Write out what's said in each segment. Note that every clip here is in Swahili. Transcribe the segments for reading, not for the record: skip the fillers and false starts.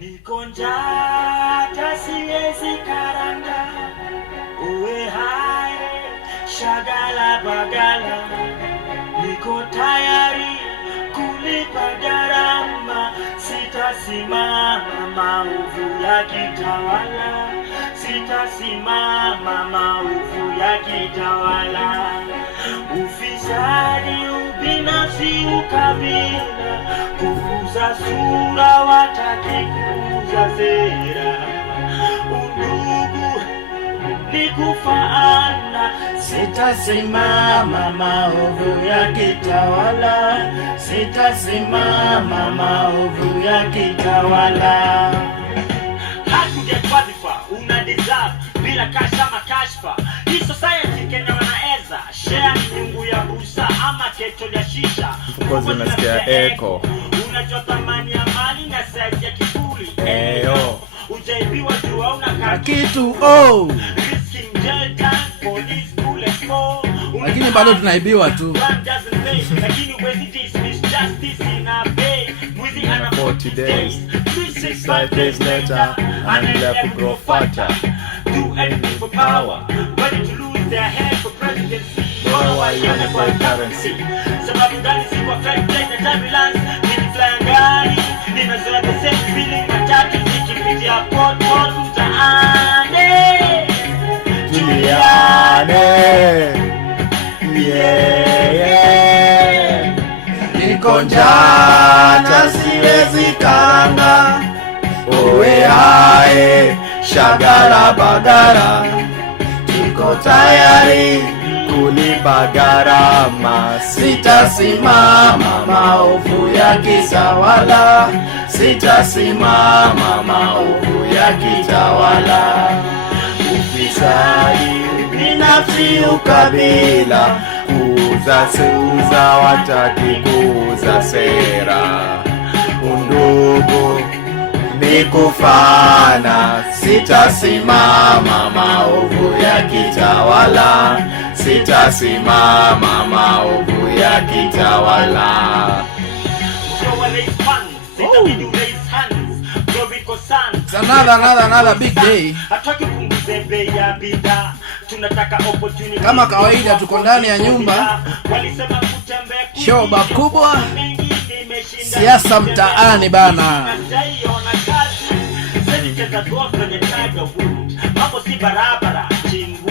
Niko njaa siwezi karanga, uwe hai shagala bagala. Niko tayari kulipa gharama, sitasimama maovu ya kitawala, sitasimama maovu ya kitawala. Ufisadi, ubinafsi, ukabila, kuuza sura wataki kuuza sera, undugu ni kufaana. Sitasimama maovu ya kitawala, sitasimama maovu ya kitawala. Hatujapatifa una deserve bila kasha makashfa. Hii society Kenya wanaeza share nyungu ya busa ama keto ya shisha. Because unasikia echo. Unajua thamani ya mali na size ya kiburi. Eyo. Ujaibiwa jua una kitu risking jail time, police bullet more. Lakini bado tunaibiwa tu. Lakini wezi dismiss justice in a bay. Mwizi ana 40 days, 65 days later, anaendelea ku grow fatter. Do anything for power, ready to lose their head for presidency. Bora waione kwa currency. Sababu gani si kwa fake plane na ambulance? Mimi flangani, nimezoea the same feeling. Matatu zikipitia pot mtaani. Juliane, yeah. Niko njaa siwezi kanga, uwe hai shagala bagara. Niko tayari kulipa gharama, sitasimama maovu ya kitawala, sitasimama maovu ya kitawala. Ufisadi, ubinafsi, ukabila, kuuza suza wataki kuuza sera, undugu ni kufana. Sitasimama maovu ya kitawala, sitasimama maovu ya kitawala. It's another big day. Kama kawaida tuko ndani ya nyumba. Show kubwa. Siasa mtaani bana. Mambo si barabara chingu.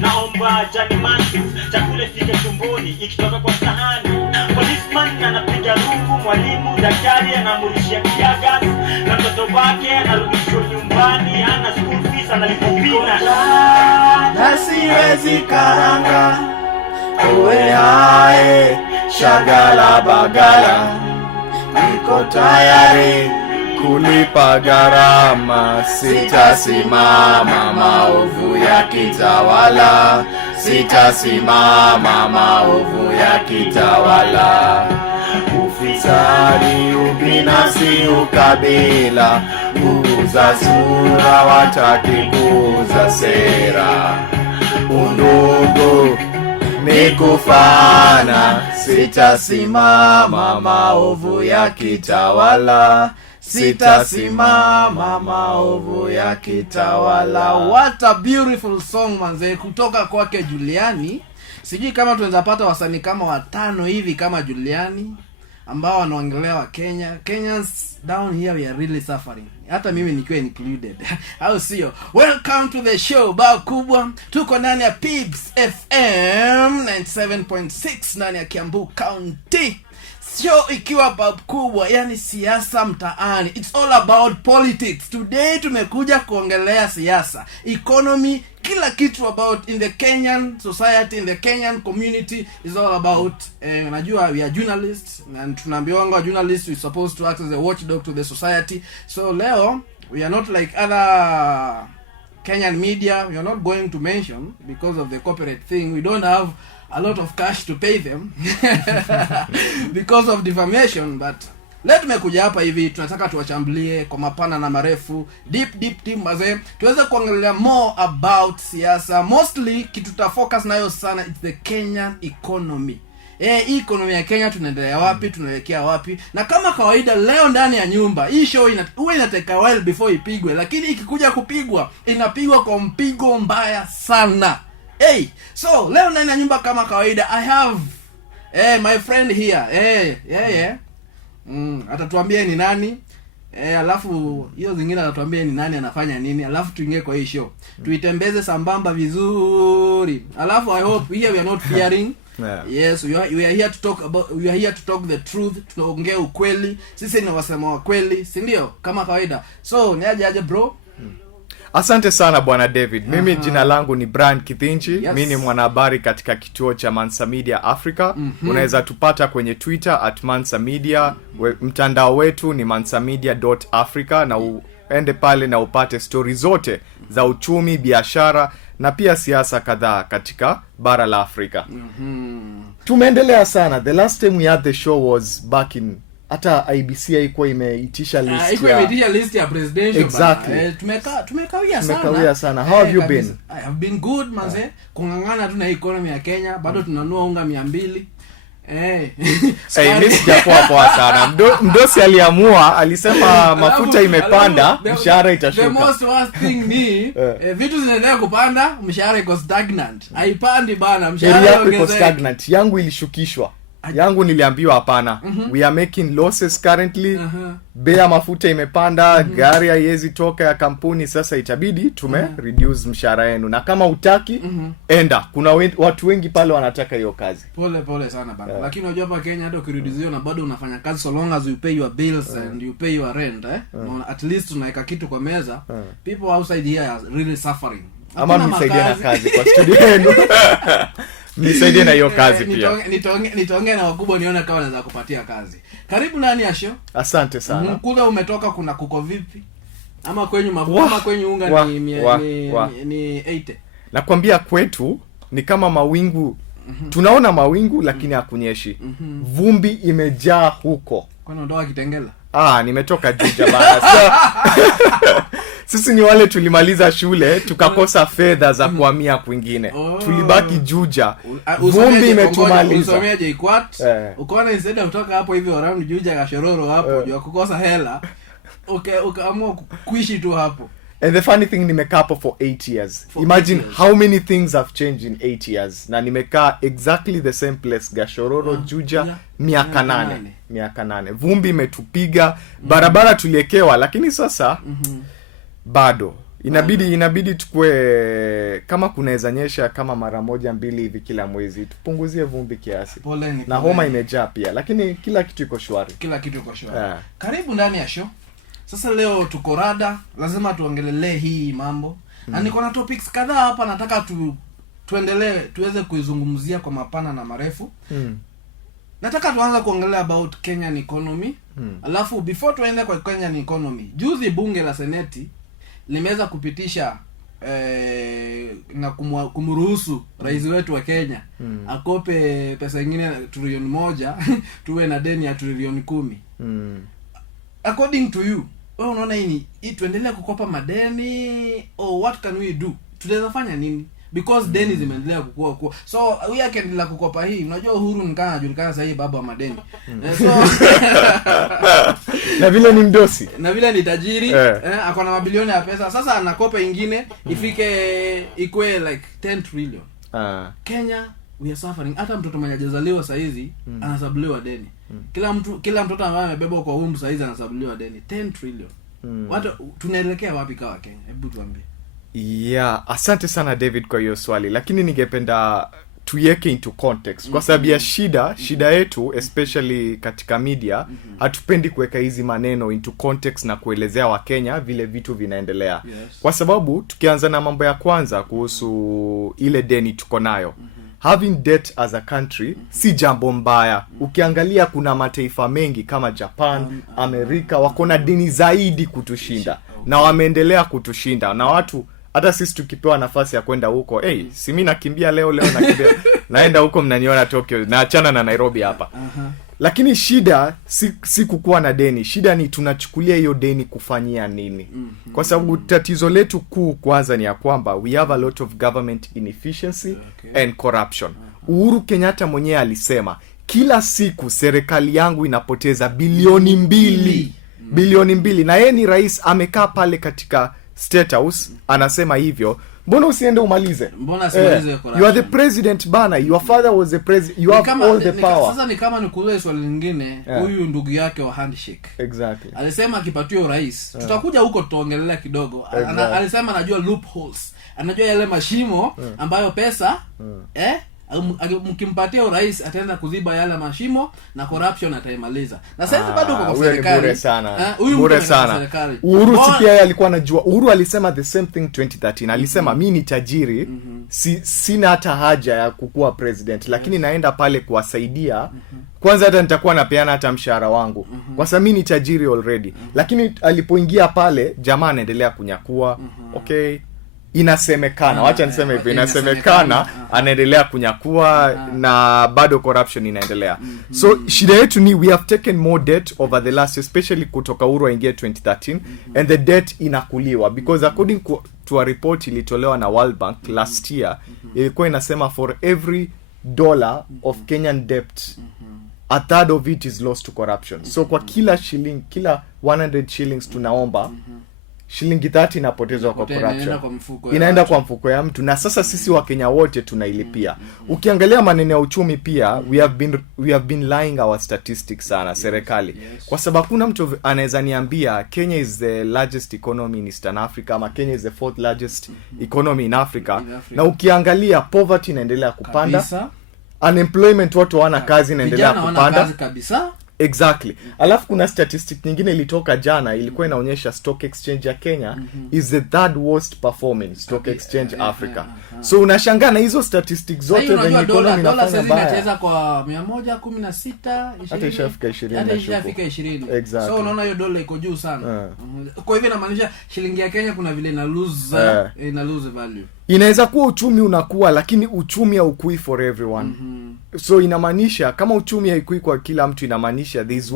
Naomba jani masi chakule fike tumboni ikitoka kwa sahani. Policeman anapiga rungu, mwalimu daktari anamurishia kiagas, na mtoto wake anarudishwa nyumbani ana school fees analipopina. Na siwezi karanga, uwe hai shagala bagala. Niko tayari kulipa gharama, sitasimama maovu ya kitawala, sitasimama maovu ya kitawala. Ufisadi, ubinafsi, ukabila, kuuza sura wataki kuuza sera, undugu ni kufana. Sitasimama maovu ya kitawala, sitasimama maovu ya kitawala. What a beautiful song manze, kutoka kwake Juliani. Sijui kama tunaweza pata wasanii kama 5 hivi kama Juliani ambao wanaongelea wa Kenya. Kenyans down here we are really suffering. Hata mimi nikiwa included. Au sio? Welcome to the show bao kubwa. Tuko ndani ya Pibs FM 97.6 ndani ya Kiambu County. Show ikiwa bab kubwa, yani siasa mtaani. It's all about politics. Today tumekuja kuongelea siasa, economy, kila kitu about in the Kenyan society, in the Kenyan community is all about. Najua we are journalists, and tunaambiwa journalists we supposed to act as a watchdog to the society. So leo we are not like other Kenyan media. We are not going to mention because of the copyright thing. We don't have a lot of cash to pay them because of defamation, but leo tumekuja hapa hivi tunataka tuwachambulie kwa mapana na marefu, deep maze, tuweze kuongelea more about siasa. Mostly kitu tuta focus nayo sana it's the Kenyan economy. hii economy ya Kenya tunaendelea wapi, tunaelekea wapi. Na kama kawaida leo ndani ya nyumba hii show huwa inateka while before ipigwe, lakini ikikuja kupigwa inapigwa kwa mpigo mbaya sana. So leo ndani ya nyumba kama kawaida I have my friend here. Atatuambia ni nani. Alafu hiyo zingine atatuambia ni nani anafanya nini. Alafu tuingie kwa hii show. Tuitembeze sambamba vizuri. Alafu I hope here we are not fearing. Yes, we are here to talk the truth. Tunaongea ukweli. Sisi ni wasema wa kweli, si ndio? Kama kawaida. So, ni aje bro? Asante sana bwana David. Mimi jina langu ni Brian Kithinji. Mimi ni mwanahabari katika kituo cha Mansa Media Africa. Unaweza tupata kwenye Twitter @mansamedia. Mtandao wetu ni mansamedia.africa, na uende pale na upate story zote za uchumi, biashara na pia siasa kadhaa katika bara la Afrika. Tumeendelea sana. The last time we had the show was back in hata IBC haikuwa imeitisha list ya presidential. Exactly. Tumekawia sana. How have you been? I have been good manze. Kungangana tu na economy ya Kenya, bado tunanua unga 200. Mimi sijapoa sana. Mdosi aliamua, alisema mafuta imepanda, mshahara itashuka. The most worst thing ni vitu zinaendelea kupanda, mshahara iko stagnant. Haipandi bana, mshahara iko stagnant. Yangu ilishukishwa. Yangu niliambiwa hapana. We are making losses currently. Bei ya mafuta imepanda, gari haiwezi toka ya kampuni, sasa itabidi reduce mshahara yenu. Na kama utaki, enda. Kuna watu wengi pale wanataka hiyo kazi. Pole sana bana. Lakini unajua hapa Kenya hata ukireduce na bado unafanya kazi, so long as you pay your bills and you pay your rent, at least unaweka kitu kwa meza. People outside here are really suffering. Ama mnisaidie na kazi kwa studio yenu. Nisaidie na hiyo kazi pia. Nitaongea na wakubwa nione kama naweza kupatia kazi. Karibu ndani ya show. Asante sana. Kule umetoka kuna kuko vipi? Ama kwenye mafuta kwenye unga ni 80. Nakwambia kwetu ni kama mawingu. Tunaona mawingu lakini hakunyeshi. Vumbi imejaa huko. Kwani unatoka Kitengela? Nimetoka Juja bana. Sisi ni wale tulimaliza shule tukakosa fedha za kuhamia kwingine. Tulibaki Juja. Vumbi imetumaliza. Usomea JKUAT. Ukaona instead kutoka hapo hivi around Juja Gashororo hapo juu kukosa hela. Ukaamua kuishi tu hapo. And the funny thing, nimekaa hapo for 8 years. Imagine how many things have changed in 8 years. Na nimekaa exactly the same place, Gashororo, Juja, miaka 8. Vumbi imetupiga, barabara tuliekewa, lakini sasa bado inabidi tukue, kama kunaweza nyesha kama mara 1-2 hivi kila mwezi, tupunguzie vumbi kiasi. Na homa imejaa pia, lakini kila kitu iko shwari. Karibu ndani ya show. Sasa leo tuko rada, lazima tuongelelee hii mambo. Na niko na topics kadhaa hapa nataka tuendelee tuweze kuizungumzia kwa mapana na marefu. Nataka tuanze kuongelea about Kenyan economy. Alafu before tuende kwa Kenyan economy, juzi bunge la Seneti limeweza kupitisha na kumruhusu rais wetu wa Kenya akope pesa nyingine trilioni 1 tuwe na deni ya trilioni 10. According to you, wewe unaona hii tuendelee kukopa madeni or what can we do? Tunaweza fanya nini? Because deni zimeendelea kukua. So we akaendelea kukopa hii. Unajua Uhuru nikana anajulikana sasa hii baba wa madeni. Na vile ni mdosi. Na vile ni tajiri, ako na mabilioni ya pesa. Sasa anakopa ingine ifike ikue like 10 trillion. Kenya we are suffering. Hata mtoto mwenye hajazaliwa saa hizi anasabuliwa deni. Kila mtoto ambaye amebeba kwa umbu saa hizi anasabuliwa deni 10 trillion. Watu tunaelekea wapi kama Kenya? Hebu tuambie. Asante sana David kwa hiyo swali, lakini ningependa tuiweke into context kwa sababu ya shida yetu especially katika media. Hatupendi kuweka hizi maneno into context na kuelezea Wakenya vile vitu vinaendelea. Kwa sababu tukianza na mambo ya kwanza kuhusu ile deni tuko nayo, having debt as a country si jambo mbaya. Ukiangalia kuna mataifa mengi kama Japan, Amerika wako na deni zaidi kutushinda na wameendelea kutushinda. Na watu hata sisi tukipewa nafasi ya kwenda huko, si mimi nakimbia leo nakimbia naenda huko, mnaniona Tokyo, naachana na Nairobi hapa. Lakini shida si kukuwa na deni. Shida ni tunachukulia hiyo deni kufanyia nini. Kwa sababu tatizo letu kuu kwanza ni ya kwamba we have a lot of government inefficiency and corruption. Uhuru Kenyatta mwenyewe alisema kila siku serikali yangu inapoteza bilioni 2. Bilioni 2, na yeye ni rais, amekaa pale katika State House anasema hivyo. Mbona usiende umalize? Mbona simalize you are the president bana, your father was the president, you have all the power. Sasa ni kama nikuulize swali lingine, huyu ndugu yake wa handshake. Exactly. Alisema akipatiwa urais, tutakuja huko tuongelea kidogo. Alisema anajua loopholes. Anajua yale mashimo ambayo pesa mkimpatia urais ataenda kuziba yale mashimo na corruption ataimaliza. Na sasa bado uko kwa serikali. Bure sana. Uhuru pia alikuwa anajua. Uhuru alisema the same thing 2013. Alisema mimi ni tajiri, sina hata haja ya kukua president, lakini naenda pale kuwasaidia. Kwanza hata nitakuwa napeana hata mshahara wangu. Kwa sababu mimi ni tajiri already. Lakini alipoingia pale jamaa anaendelea kunyakua. Okay. Inasemekana, wacha niseme hivyo, inasemekana anaendelea kunyakua na bado corruption inaendelea. So shida yetu ni we have taken more debt over the last, especially kutoka Uhuru aingie 2013, and the debt inakuliwa because according to a report ilitolewa na World Bank last year, ilikuwa inasema for every dollar of Kenyan debt, a third of it is lost to corruption. So kwa kila shilling, kila 100 shillings tunaomba, shilingi 30 inapotezwa kwa corruption. Inaenda kwa mfuko ya mtu, na sasa sisi wa Kenya wote tunailipia. Ukiangalia maneno ya uchumi pia, we have been lying our statistics sana serikali. Kwa sababu kuna mtu anaweza niambia Kenya is the largest economy in Eastern Africa, ama Kenya is the fourth largest economy in Africa. Na ukiangalia poverty inaendelea kupanda. Kabisa. Unemployment, watu hawana kazi, inaendelea kupanda kabisa. Exactly. Alafu kuna statistic nyingine ilitoka jana, ilikuwa inaonyesha stock exchange ya Kenya is the third worst performing stock exchange Africa. So unashangaa na hizo statistics zote zenye economy inafanya baya. Dola inacheza kwa 116, hata ishafika 20. Hata ishafika 20. Exactly. So unaona hiyo dola iko juu sana. Kwa hivyo inamaanisha shilingi ya Kenya kuna vile ina lose value. Inaweza kuwa uchumi unakuwa, lakini uchumi haukui for everyone. So inamaanisha kama uchumi haikui kwa kila mtu, inamaanisha there is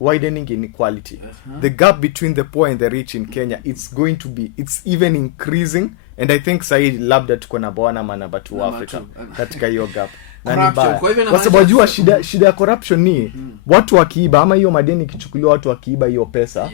widening inequality. The gap between the poor and the rich in Kenya, it's even increasing, and I think sahi labda tuko na bwana number 2 Africa katika hiyo gap. Kwa sababu jua shida ya corruption ni watu wakiiba, ama hiyo madeni kichukuliwa watu wakiiba hiyo pesa,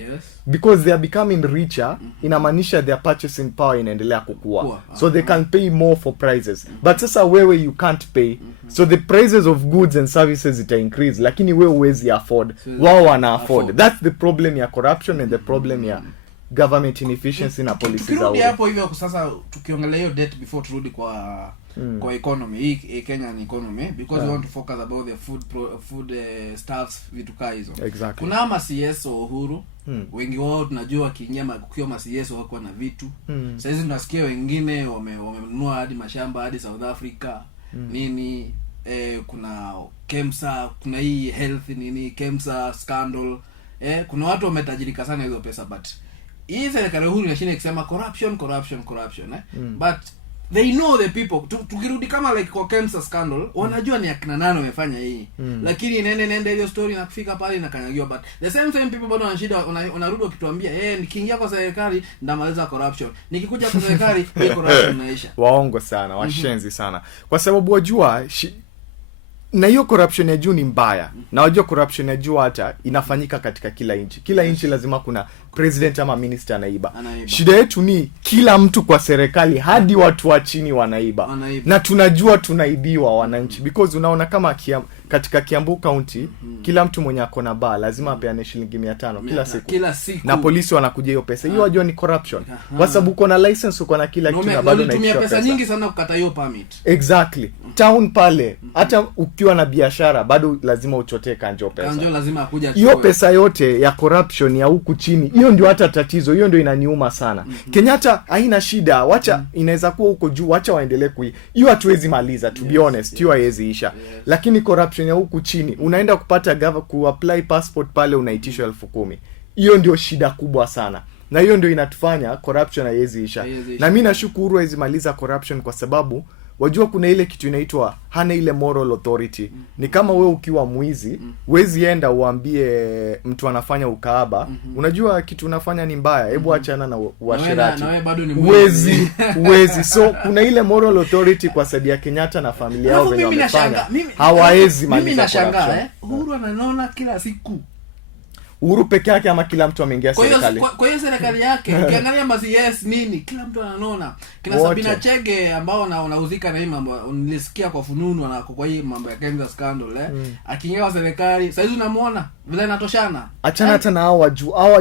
because they are becoming richer, inamaanisha their purchasing power inaendelea kukua. So they can pay more for prices. But sasa wewe you can't pay. So the prices of goods and services ita increase, lakini wewe huwezi afford. Wao wana afford. That's the problem ya corruption and the problem ya government inefficiency na policies zao. Tukirudi hapo hivyo sasa, tukiongelea hiyo debt before turudi kwa economy, hii Kenyan economy, because we want to focus about the food staffs, vitu kaa hizo. Exactly. Kuna ama CSO Uhuru, wengi wao tunajua kinyama kukiwa ma CSO wako na vitu. Sasa hizi tunasikia wengine wamenunua hadi mashamba hadi South Africa. Nini kuna KEMSA, kuna hii health nini KEMSA scandal. Kuna watu wametajirika sana hizo pesa, but hii serikali Uhuru inashinda ikisema corruption. But they know the people. Tukirudi kama like kwa KEMSA scandal, wanajua ni akina nani wamefanya hii. Lakini nende hiyo story na kufika pale na kanyagiwa, but the same people bado wanashida, wanarudi wakituambia nikiingia kwa serikali ndamaliza corruption. Nikikuja kwa serikali hiyo corruption inaisha. Waongo sana, washenzi sana. Kwa sababu wajua na hiyo corruption ya juu ni mbaya. Na wajua corruption ya juu hata inafanyika katika kila nchi. Kila nchi lazima kuna president ama minister anaiba. Shida yetu ni kila mtu kwa serikali hadi watu wa chini wanaiba. Na tunajua tunaibiwa wananchi, because unaona kama katika Kiambu County kila mtu mwenye ako na bar lazima apeane shilingi 500 kila siku. Na polisi wanakuja hiyo pesa. Hiyo wajua ni corruption. Kwa sababu uko na license, uko na kila kitu na bado unaitisha pesa nyingi sana kukata hiyo permit. Exactly. Town pale hata ukiwa na biashara bado lazima uchotee kanjo pesa. Kanjo lazima akuja. Hiyo pesa yote ya corruption ya huku chini, hiyo ndio hata tatizo, hiyo ndio inaniuma sana. Kenyatta haina shida, wacha inaweza kuwa huko juu, wacha waendelee hiyo hatuwezi maliza, to be honest, hiyo haiwezi isha. Lakini corruption ya huku chini, unaenda kupata ku-apply passport pale unaitishwa 10,000. Hiyo ndio shida kubwa sana. Na hiyo ndio inatufanya corruption haiwezi isha. Na mimi nashukuru haiwezi maliza corruption kwa sababu wajua kuna ile kitu inaitwa hana ile moral authority. Ni kama we ukiwa mwizi, wezi enda uambie mtu anafanya ukaaba, unajua kitu unafanya ni mbaya, hebu achana na uasherati. Wezi. So kuna ile moral authority kwa sababu ya Kenyatta na familia yao wenye wamefanya. Hawaezi maliza corruption. Uhuru ananona kila siku. Uhuru peke yake ama kila mtu ameingia serikali? Kwa hiyo serikali yake ukiangalia basi nini kila mtu ananona. Kina Sabina Chege ambao wanauzika na hii mambo, nilisikia kwa fununu na kwa hii mambo ya Kenya scandal akiingia serikali sasa hizi unamuona vile anatoshana. Achana hata na hao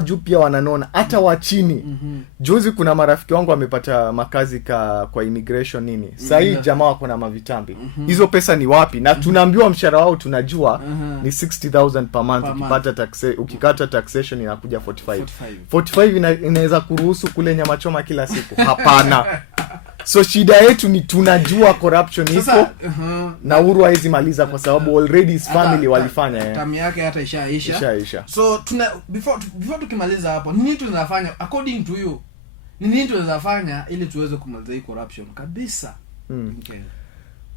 juu pia wananona hata wa chini. Juzi kuna marafiki wangu wamepata makazi kwa immigration nini. Sasa hii jamaa wako na mavitambi. Hizo pesa ni wapi? Na tunaambiwa mshahara wao tunajua ni 60,000 per month. Ukipata ukikata taxation inakuja 45 inaweza kuruhusu kule nyama choma kila siku? Hapana. So shida yetu ni tunajua corruption iko na Uhuru haizi maliza kwa sababu already his family walifanya tamu yake hata ishaisha. So before tukimaliza hapo, nini tunafanya according to you? Nini tunafanya ili tuweze kumaliza hii corruption kabisa? Okay.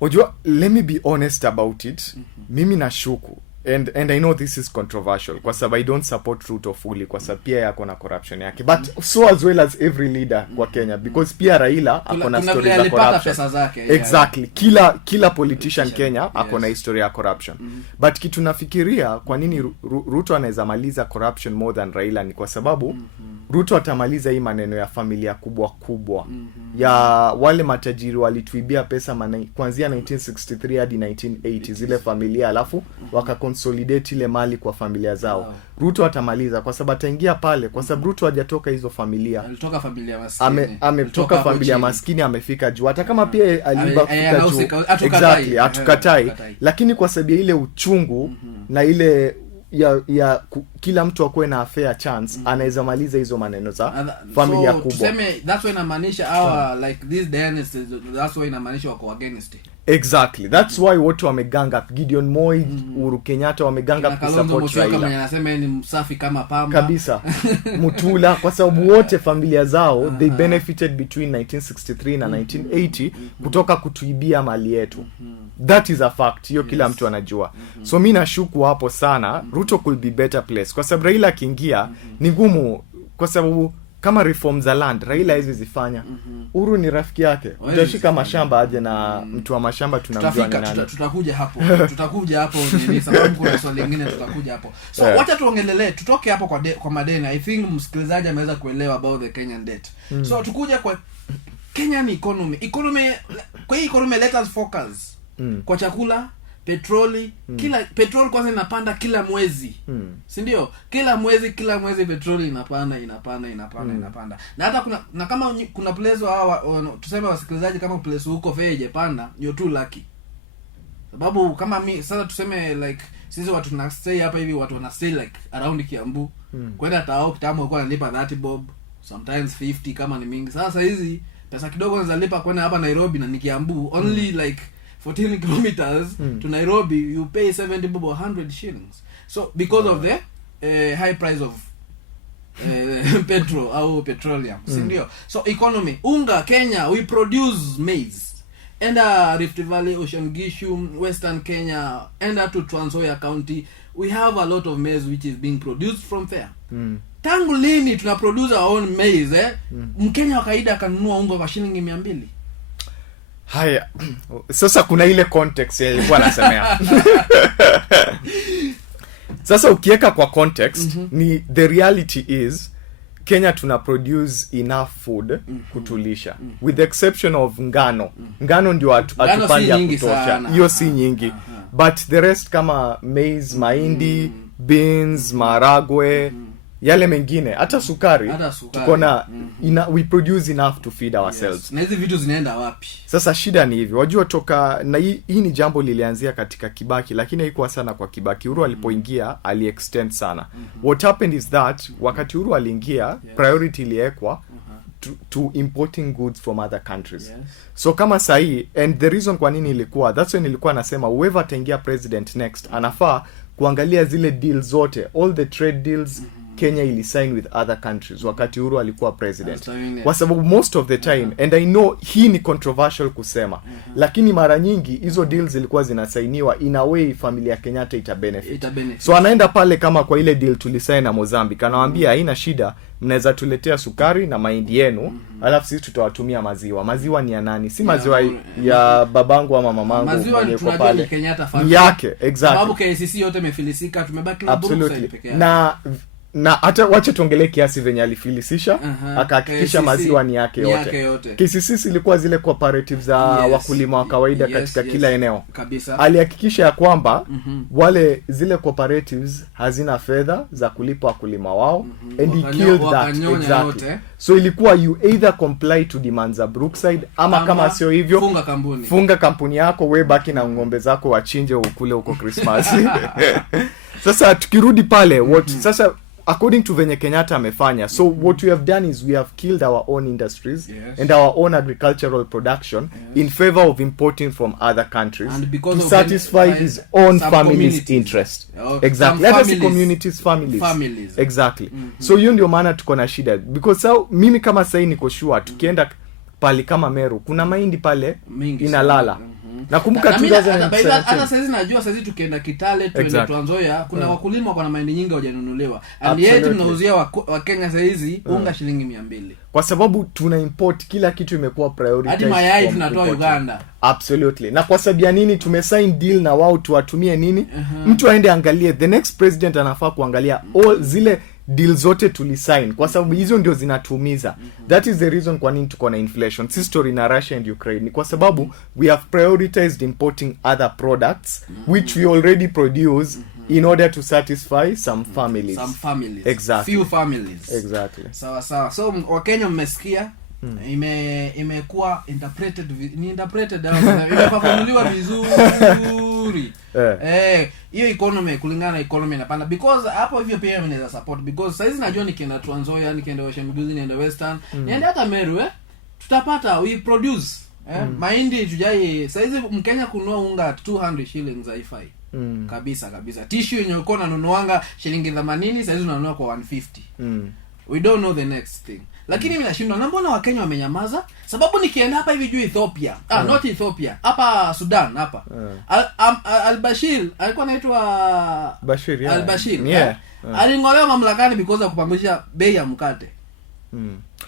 Wajua, let me be honest about it. Mimi nashuku and I know this is controversial kwa sababu I don't support Ruto fully kwa sababu pia yako na corruption yake, but so as well as every leader kwa Kenya, because pia Raila ako na story za corruption. Exactly. Kila politician Kenya ako na historia ya corruption. But kitu nafikiria kwa nini Ruto anaweza maliza corruption more than Raila ni kwa sababu Ruto atamaliza hii maneno ya familia kubwa ya wale matajiri walituibia pesa kuanzia 1963 hadi 1980 zile familia, alafu wakaconsolidate ile mali kwa familia zao. Ruto atamaliza kwa sababu ataingia pale kwa sababu Ruto hajatoka hizo familia. Alitoka familia maskini. Ametoka familia maskini amefika juu. Hata kama pia aliiba kufika juu. Exactly, hatukatai. Lakini kwa sababu ile uchungu na ile ya kila mtu akue na fair chance anaweza maliza hizo maneno za familia kubwa. Tuseme that's why inamaanisha like these dynasties, that's why inamaanisha wako against it. Exactly. That's why watu wameganga Gideon Moi, Uhuru Kenyatta wameganga kusupport Raila. Kama anasema ni msafi kama pamba. Kabisa. Mutula kwa sababu wote familia zao they benefited between 1963 na 1980 kutoka kutuibia mali yetu. That is a fact. Hiyo kila mtu anajua. So mimi nashuku hapo sana Ruto could be better place kwa sababu Raila akiingia ni ngumu kwa sababu kama reform za land Raila hizi zifanya. Uhuru ni rafiki yake. Utashika mashamba aje na mtu wa mashamba tunamjua ni nani. Tutakuja hapo ni sababu kuna swali lingine tutakuja hapo. So wacha tuongelelee tutoke hapo kwa madeni. I think msikilizaji ameweza kuelewa about the Kenyan debt. So tukuja kwa Kenyan economy. Kwa hii economy let us focus. Kwa chakula, petroli, petrol kwanza inapanda kila mwezi. Si ndio? Kila mwezi petroli inapanda. Na hata kama kuna place tuseme wasikilizaji kama place huko fare ijapanda, you're too lucky. Sababu kama sasa tuseme like sisi watu tuna stay hapa hivi, watu wana stay like around Kiambu. Kwenda Tao kitambo kwa nalipa 30 bob, sometimes 50 kama ni mingi. Sasa hizi pesa kidogo unaweza lipa kwenda hapa Nairobi na Kiambu only like 14 kilometers to Nairobi, you pay 70 bob or 100 shillings. So because of the high price of petrol au petroleum, sindio? So economy, unga Kenya, we produce maize. Enda Rift Valley, Ocean Gishu, Western Kenya, enda to Trans Nzoia County, we have a lot of maize which is being produced from there. Tangu lini tuna produce our own maize Mkenya wa kawaida akanunua unga kwa shilingi 200? Haya, sasa kuna ile context ilikuwa nasemea. Sasa ukiweka kwa context ni the reality is Kenya tuna produce enough food kutulisha with the exception of ngano. Ngano ndio atupanja kutosha. Hiyo si nyingi. But the rest kama maize, mahindi, beans, maragwe, yale mengine hata sukari tuko na we produce enough to feed ourselves. Yes. Na hizi vitu zinaenda wapi? Sasa shida ni hivi, wajua toka na hii ni jambo lilianzia katika Kibaki lakini haikuwa sana kwa Kibaki. Uhuru alipoingia ali-extend sana. What happened is that wakati Uhuru aliingia priority iliwekwa to importing goods from other countries. Yes. So kama sahi, and the reason kwa nini ilikuwa, that's when ilikuwa nasema whoever ataingia president next anafaa kuangalia zile deals zote, all the trade deals Kenya ili sign with other countries wakati Uhuru alikuwa president. Kwa sababu most of the time, and I know hii ni controversial kusema, lakini mara nyingi hizo deals zilikuwa zinasainiwa in a way familia Kenyatta ita benefit. So anaenda pale kama kwa ile deal tulisaini na Mozambique, anawaambia haina shida, mnaweza tuletea sukari na mahindi yenu, alafu sisi tutawatumia maziwa. Maziwa ni ya nani? Si maziwa ya babangu ama mamangu. Maziwa ni tunajua ni Kenyatta family yake, exactly. Sababu KCC yote imefilisika, tumebaki na Brookside peke yake. Na hata wacha tuongelee kiasi venye alifilisisha, akahakikisha maziwa ni yake yote. KCC ilikuwa zile cooperatives za wakulima wa kawaida katika kila eneo. Kabisa. Alihakikisha ya kwamba wale zile cooperatives hazina fedha za kulipa wakulima wao, and he killed that, exactly. So ilikuwa you either comply to demands za Brookside ama kama sio hivyo funga kampuni yako, we baki na ng'ombe zako wachinje ukule huko Christmas. Sasa tukirudi pale sasa according to venye Kenyatta amefanya, so what we have done is we have killed our own industries and our own agricultural production in favor of importing from other countries to satisfy his own family's interest. Exactly. Let us communities families. Exactly. So hiyo ndio maana tuko na shida, because mimi kama sasa niko sure tukienda pali kama Meru kuna mahindi pale inalala. Nakumbuka 2017 hata sasa najua sasa tukienda Kitale tuende Trans Nzoia kuna wakulima kwa na mahindi nyingi hawajanunuliwa, and yet tunauzia wa Kenya sasa hizi unga shilingi 200, kwa sababu tuna import kila kitu, imekuwa priority. Hadi mayai tunatoa Uganda. Absolutely. Na kwa sababu ya nini tumesign deal na wao tuwatumie nini? Mtu aende angalie, the next president anafaa kuangalia all zile deal zote tulisign, kwa sababu hizo ndio zinatumiza. That is the reason kwa nini tuko na inflation. Si story na Russia and Ukraine, kwa sababu we have prioritized importing other products which we already produce in order to satisfy some families. Exactly. Few families. Exactly. Sawa. So Wakenya mmesikia, imekuwa imefafanuliwa vizuri. Hiyo economy kulingana na economy inapanda, because hapo hivyo pia mnaweza support, because saizi najua nikienda Trans Nzoia, nikienda Ocean Miguzi, nienda Western, nienda hata Meru, tutapata we produce mahindi tujai saizi Mkenya kununua unga 200 shillings haifai. Kabisa. Tissue yenye uko nanunuanga shilingi 80 saizi unanunua kwa 150. We don't know the next thing. Lakini mimi nashindwa na mbona Wakenya wamenyamaza? Sababu nikienda hapa hivi juu Ethiopia, not Ethiopia, hapa Sudan hapa. Al-Bashir alikuwa anaitwa Bashir, Al-Bashir. Alingolewa mamlakani because ya kupangusha bei ya mkate.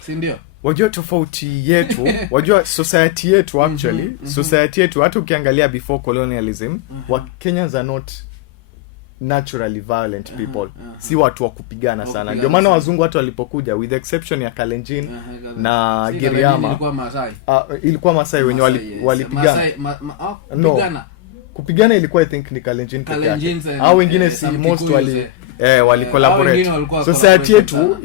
Si ndio? Wajua tofauti yetu, wajua society yetu actually, society yetu hata ukiangalia before colonialism, Kenyans are not naturally violent people. Si watu wa kupigana sana. Ndio maana wazungu watu walipokuja, with the exception ya Kalenjin na Giriama, ilikuwa Masai wenye walipigana. Kupigana ilikuwa I think ni Kalenjin peke yake. Hao wengine si most wali collaborate. Society yetu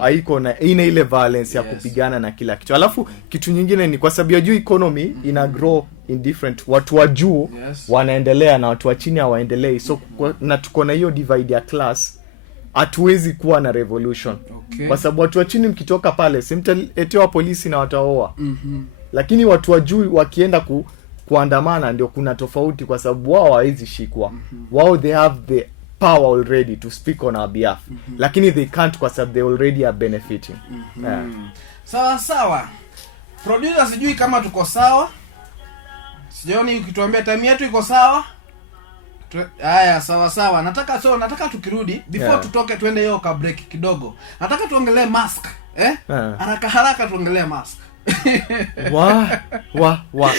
haiko na ile violence ya kupigana na kila kitu. Alafu kitu nyingine ni kwa sababu ya juu economy ina grow in different, watu wa juu wanaendelea na watu wa chini hawaendelei. So na tuko na hiyo divide ya class, hatuwezi kuwa na revolution. Kwa sababu watu wa chini mkitoka pale simtaletewa polisi na wataoa. Lakini watu wa juu wakienda kuandamana ndio kuna tofauti, kwa sababu wao hawezi shikwa. Wao they have the power already to speak on our behalf. Lakini they can't kwa sababu they already are benefiting. Sawa. Producer sijui kama tuko sawa. Sijioni ukituambia time yetu iko sawa. Haya, sawa. Nataka tukirudi before tutoke twende hiyo ka break kidogo. Nataka tuongelee mask. Haraka tuongelee mask.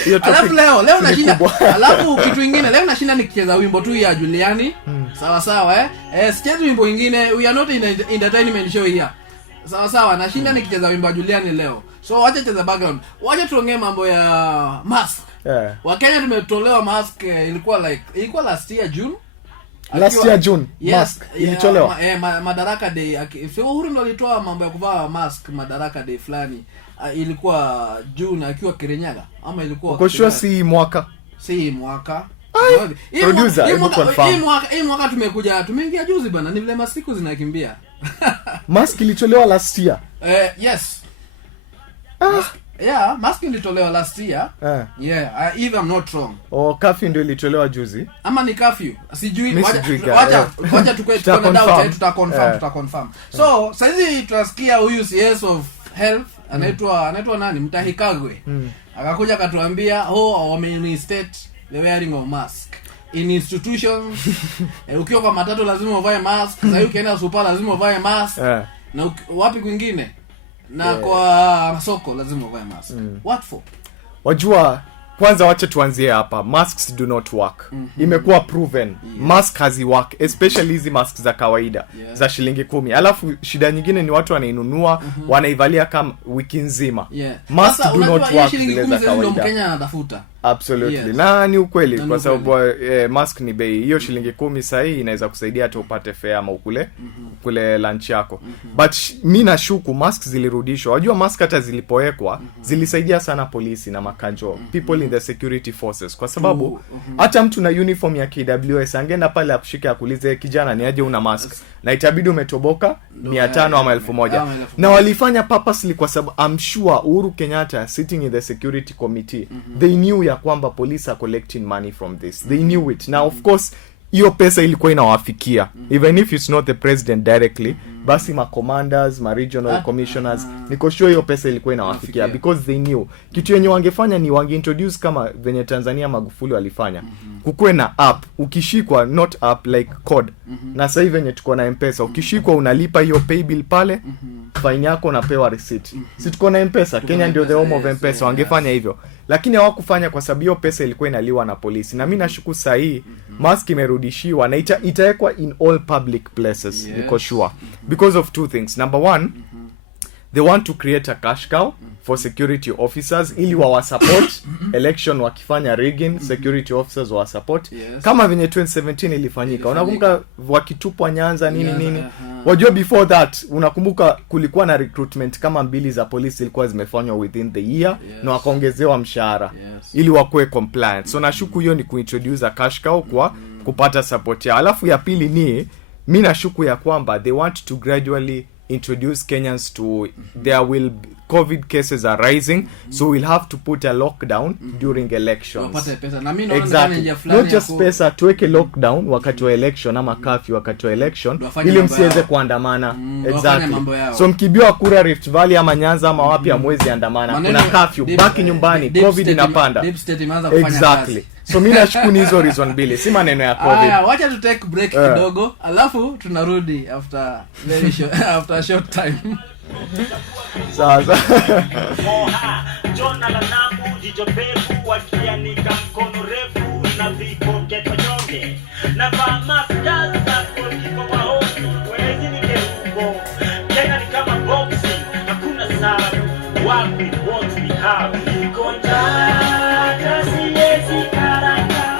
Hiyo topic. Alafu leo nashinda. Alafu kitu kingine leo nashinda nikicheza wimbo tu ya Juliani. Sawa. Sichezi wimbo mwingine. We are not in the entertainment show here. Sawa. Nashinda nikicheza wimbo wa Juliani leo. So wacha cheza background. Wacha tuongee mambo ya mask. Wakenya tumetolewa mask, ilikuwa last year June. Mask ilitolewa. Madaraka Day. Uhuru ndo alitoa mambo ya kuvaa mask Madaraka Day fulani. Ilikuwa June akiwa Kirinyaga ama ilikuwa kwa sure si mwaka. Producer, hii mwaka tumeingia juzi bana, ni vile masiku zinakimbia. Mask ilitolewa last year. Yes. Yeah, mask ilitolewa last year. Yeah, if I'm not wrong. Curfew ndio ilitolewa juzi. Ama ni curfew? Sijui. Wacha tukue tutaconfirm. So, saizi tunasikia huyu CS of Health anaitwa nani? Mutahi Kagwe. Akakuja akatuambia wameinstate the wearing of mask in institutions. Ukiwa kwa matatu lazima uvae mask. Sasa ukienda super lazima uvae mask. Na wapi kwingine? Na kwa soko lazima uvae mask. What for? Wajua, kwanza wacha tuanzie hapa. Masks do not work. Imekuwa proven. Mask haziwork, especially hizi masks za kawaida za shilingi 10. Alafu shida nyingine ni watu wanainunua, wanaivalia kama wiki nzima. Mask do not work zile za kawaida. Mkenya anatafuta. Absolutely. Na ni ukweli kwa sababu mask ni bei. Hiyo shilingi 10 sahi inaweza kusaidia hata upate fare ama kule lunch yako. But mimi nashuku mask zilirudishwa. Unajua mask hata zilipowekwa zilisaidia sana polisi na makanjo, people in the security forces, kwa sababu hata mtu na uniform ya KWS angeenda pale akushike akuulize kijana ni aje una mask, na itabidi umetoboka 500 ama 1000. Na walifanya purposely kwa sababu I'm sure Uhuru Kenyatta sitting in the security committee, they knew ya kwamba police are collecting money from this. They knew it. Now of course hiyo pesa ilikuwa inawafikia, even if it's not the president directly, basi ma commanders, ma regional commissioners, niko sure hiyo pesa ilikuwa inawafikia because they knew. Kitu yenye wangefanya ni wangeintroduce kama venye Tanzania Magufuli walifanya. Kukue na app, ukishikwa, not app like code. Na sasa hivi venye tuko na M-Pesa, ukishikwa unalipa hiyo pay bill pale, fine yako unapewa receipt. Si tuko na M-Pesa, Kenya ndio the home of M-Pesa, wangefanya hivyo. Lakini hawakufanya kwa sababu hiyo pesa ilikuwa inaliwa na polisi. Na mimi nashuku sahi mask imerudishiwa na itawekwa in all public places, niko sure. Because of two things. Number one, they want to create a cash cow for security officers ili support election wakifanya rigging, security officers support. Kama venye 2017 ilifanyika. Unakumbuka wakitupwa Nyanza nini? Wajua before that, unakumbuka kulikuwa na recruitment kama 2 za polisi ilikuwa zimefanywa within the year, na wakaongezewa mshahara ili wakuwe compliant. So nashuku hiyo ni kuintroduce a cash cow kwa kupata support ya. Alafu ya pili ni mimi nashuku ya kwamba they want to gradually introduce Kenyans to COVID cases are rising, so we'll have to put a lockdown during elections. Na mimi naona exactly. Not just pesa, tuweke lockdown wakati wa election ama curfew wakati wa election ili msiweze kuandamana. Exactly. So mkibiwa kura Rift Valley ama Nyanza ama wapi amwezi andamana, kuna curfew, baki nyumbani, COVID inapanda. Exactly. So mimi nashukuru hizo reason mbili, si maneno ya COVID. Wacha tu take break kidogo, alafu tunarudi after a short time. Sasa Jona la namu jijopefu wakianika mkono refu na vipocket wanyonge na maskaza kwa wahofu wezi ni kerubo Kenya ni kama boxing hakuna sababu what we have kontrata siezi karaka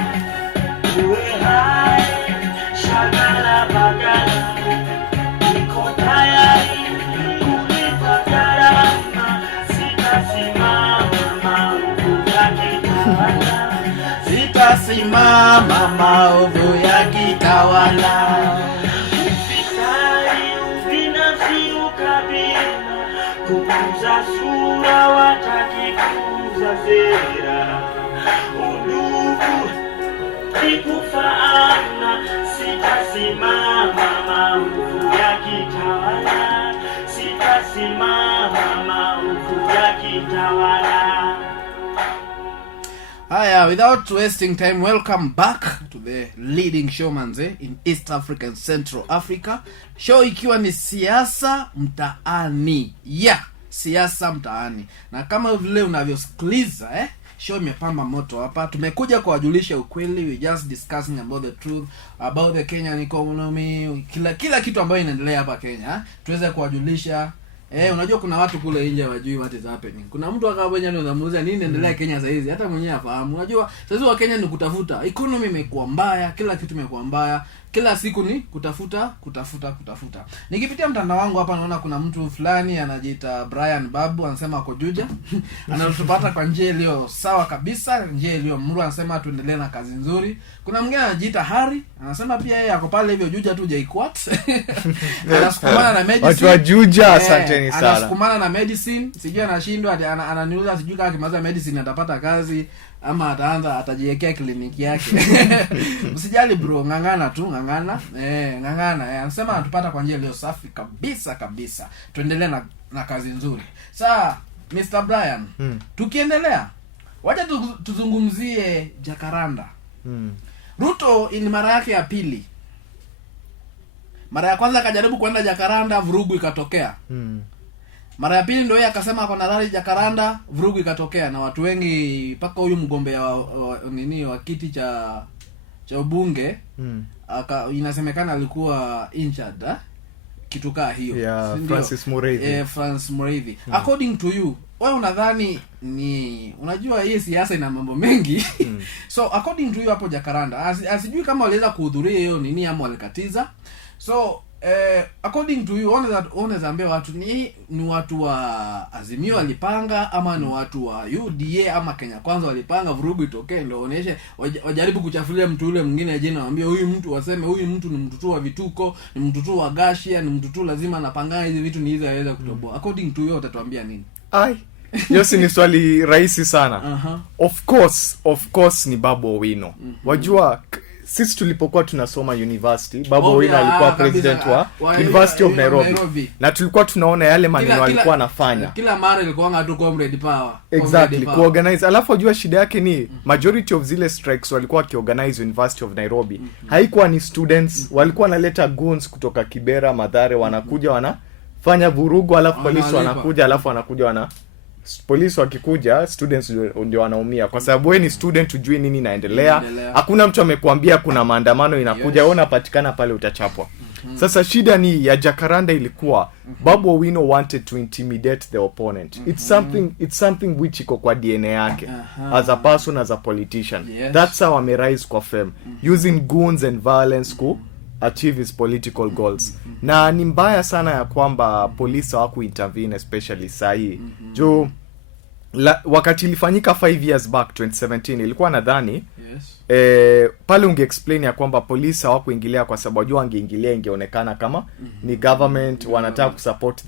uwe hai shagala bagala niko tayari Sitasimama maovu yakitawala. Ufisadi, ubinafsi, ukabila, kukuza sura watakikuza sera. Undugu ni kufaana. Sitasimama maovu yakitawala. Sitasimama maovu yakitawala. Haya, without wasting time, welcome back to the leading show manze in East Africa and Central Africa. Show ikiwa ni siasa mtaani. Siasa mtaani. Na kama vile unavyosikiliza show imepamba moto hapa. Tumekuja kuwajulisha ukweli, we just discussing about the truth, about the Kenyan economy, kila kitu ambayo inaendelea hapa Kenya. Tuweze kuwajulisha. Unajua kuna watu kule nje wajui what is happening. Kuna mtu akabonya ndio anamuuliza nini inaendelea Kenya sasa hizi. Hata mwenyewe afahamu. Unajua sasa wa Kenya ni kutafuta. Economy imekuwa mbaya, kila kitu imekuwa mbaya. kila siku ni kutafuta. Nikipitia mtandao wangu hapa naona kuna mtu fulani anajiita Brian Babu, anasema ako Juja. Anatupata kwa njia iliyo sawa kabisa, njia iliyo mru, anasema tuendelee na kazi nzuri. Kuna mwingine anajiita Hari, anasema pia yeye ako pale hivyo Juja tu Jaikwat. Anasukumana na medicine. Watu wa Juja, asanteni sana. Anasukumana na medicine, sijui anashindwa, ananiuliza sijui kama kimaliza medicine atapata kazi ama atajiwekea kliniki yake. Usijali bro, ngangana tu, ngangana. Anasema anatupata kwa njia iliyo safi kabisa. Tuendelee na kazi nzuri. Sasa Mr. Brian, tukiendelea, wacha tuzungumzie Jacaranda. Ruto ni mara yake ya pili. Mara ya kwanza akajaribu kwenda Jacaranda, vurugu ikatokea. Mara ya pili ndio yeye akasema ako na rally Jacaranda, vurugu ikatokea na watu wengi, paka huyu mgombea wa kiti cha ubunge inasemekana alikuwa injured kitu kaa hiyo. Yeah, Francis Muriithi. According to you, wewe unadhani ni unajua hii siasa ina mambo mengi. So according to you hapo Jacaranda, asijui kama waliweza kuhudhuria hiyo nini ama walikatiza. So according to you, unaweza ambia watu ni watu wa Azimio walipanga ama ni watu wa UDA ama Kenya Kwanza walipanga vurugu itokee ndio waonyeshe, wajaribu kuchafulia mtu yule mwingine jina, waambie huyu mtu, waseme huyu mtu ni mtu tu wa vituko, ni mtu tu wa gashia, ni mtu tu lazima anapanga hizi vitu ni hizo aweza kutoboa. According to you utatuambia nini? Hiyo si ni swali rahisi sana. Of course ni Babu Owino. Wajua sisi tulipokuwa tunasoma university, Babu Owino alikuwa president wa University of Nairobi. Na tulikuwa tunaona yale maneno alikuwa anafanya. Kila mara ilikuwa ngatu comrade power. Exactly, kuorganize. Alafu wajua shida yake ni majority of zile strikes walikuwa kiorganize University of Nairobi. Haikuwa ni students, walikuwa wanaleta goons kutoka Kibera, Mathare, wanakuja wanafanya vurugu, alafu polisi wanakuja, alafu wanakuja polisi wakikuja, students ndio wanaumia kwa sababu wewe ni student, ujui nini inaendelea. Hakuna mtu amekuambia kuna maandamano inakuja, wewe unapatikana pale utachapwa. Sasa shida ni ya Jacaranda ilikuwa Babu Owino wanted to intimidate the opponent. It's something which iko kwa DNA yake as a person, as a politician. That's how rise kwa fame, using goons and violence to achieve his political goals. Na ni mbaya sana ya kwamba polisi hawaku intervene, especially sahi. Wakati ilifanyika 5 years back 2017 ilikuwa nadhani pale unge explain ya kwamba polisi hawakuingilia kwa sababu wajua angeingilia ingeonekana kama ni government wanataka kusupport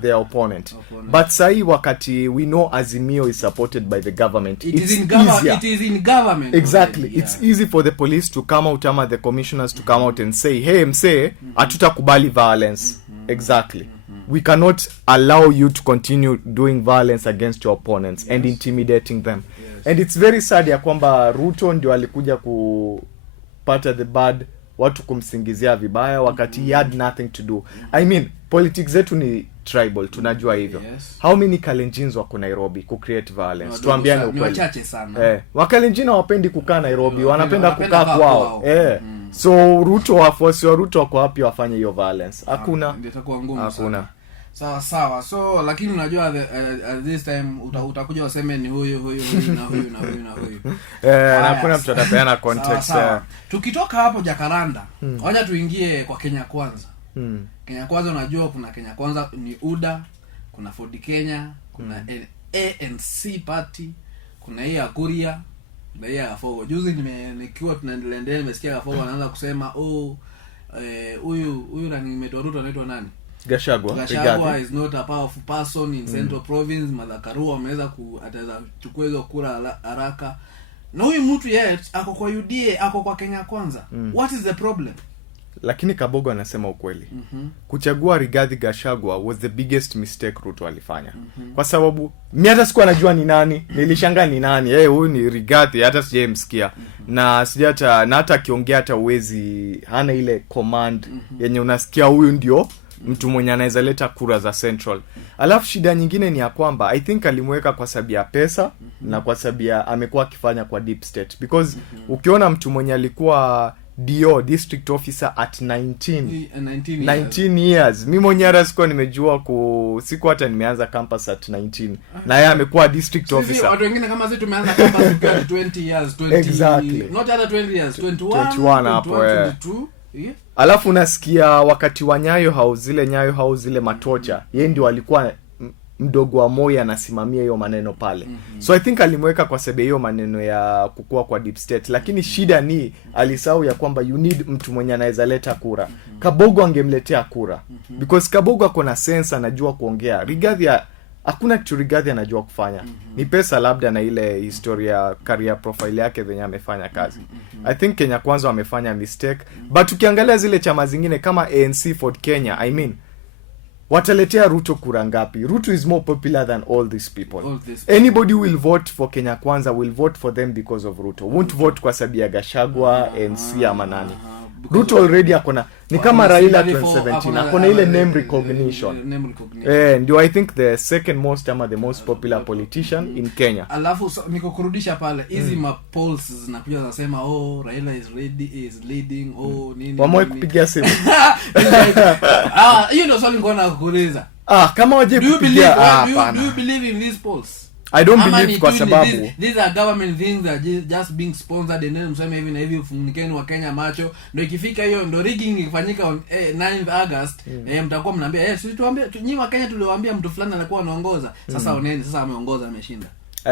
their opponent. But sahi wakati we know Azimio is supported by the government, it is in government. Exactly. It's easy for the police to come out, ama the commissioners to come out and say, hey msee, hatutakubali violence. Exactly. We cannot allow you to continue doing violence against your opponents and intimidating them. And it's very sad ya kwamba Ruto ndio alikuja kupata the bad, watu kumsingizia vibaya wakati he had nothing to do. I mean, politics zetu ni tribal, tunajua hivyo. How many Kalenjins wako Nairobi ku create violence? Tuambiane ukweli. Ni wachache sana. Wakalenjin hawapendi kukaa Nairobi, wanapenda kukaa kwao. So Ruto, wafuasi wa Ruto wako wapi wafanye hiyo violence? Hakuna. Itakuwa ngumu sana. Sawa. So lakini unajua at this time utakuja waseme ni huyu na huyu. Hakuna mtu atapeana context. Sawa. Tukitoka hapo Jacaranda, wacha tuingie kwa Kenya Kwanza. Kenya Kwanza unajua kuna Kenya Kwanza ni UDA, kuna Ford Kenya, kuna ANC party, kuna hii Akuria, kuna hii Afogo. Juzi nikiwa tunaendelea nimesikia Afogo anaanza kusema huyu na nimetoruto anaitwa nani? Gachagua is not a powerful person in Central Province. Madhakaru ameweza ataweza chukua hizo kura haraka. Na huyu mtu yet ako kwa UDA, ako kwa Kenya Kwanza. What is the problem? Lakini Kabogo anasema ukweli. Kuchagua Rigathi Gachagua was the biggest mistake Ruto alifanya. Kwa sababu mimi hata sikuwa najua ni nani, nilishangaa ni nani. Huyu ni Rigathi, hata sijamsikia. Na sijata na hata akiongea hata uwezi hana ile command yenye unasikia huyu ndio mtu mwenye anaweza leta kura za Central. Alafu shida nyingine ni ya kwamba I think alimweka kwa sababu ya pesa na kwa sababu ya amekuwa akifanya kwa deep state, because ukiona mtu mwenye alikuwa DO district officer at 19 years. Mimi mwenyewe hata sikuwa nimejua siku hata nimeanza campus at 19. Na yeye amekuwa district officer. Watu wengine kama sisi tumeanza campus tukiwa 20 years, 20. Exactly. Not other 20 years, 21 hapo. 22. Yeah. Alafu unasikia wakati wa Nyayo House zile matocha, yeye ndio alikuwa mdogo wa Moi anasimamia hiyo maneno pale. So I think alimweka kwa sababu hiyo maneno ya kukua kwa deep state, lakini shida ni alisahau ya kwamba you need mtu mwenye anaweza leta kura. Kabogo angemletea kura because Kabogo ako na sense, anajua kuongea. Rigathi hakuna kitu Rigathi anajua kufanya. Ni pesa labda na ile historia career profile yake venye amefanya kazi. I think Kenya Kwanza wamefanya mistake, but ukiangalia zile chama zingine kama ANC for Kenya, I mean wataletea Ruto kura ngapi? Ruto is more popular than all these people. Anybody will vote for Kenya Kwanza will vote for them because of Ruto. Won't vote kwa sababu ya Gachagua, ANC ama nani. Ruto already akona ni kama Raila 2017 akona ile name recognition. Ndio I think the second most ama the most popular politician in Kenya. Alafu niko kurudisha pale hizi polls zinakuja zinasema Raila is leading nini. Wamoe kupigia simu. Hiyo ndio swali ngona kuuliza. Kama waje kupigia do you believe in these polls? I don't believe kwa sababu these are government things that are just being sponsored and then mseme hivi na hivi ufunikeni wa Kenya macho ndio ikifika hiyo ndio rigging ifanyika on 9th August mtakuwa mnaambia sisi tuambie nyinyi wa Kenya tuliwaambia mtu fulani alikuwa anaongoza sasa oneni sasa ameongoza ameshinda.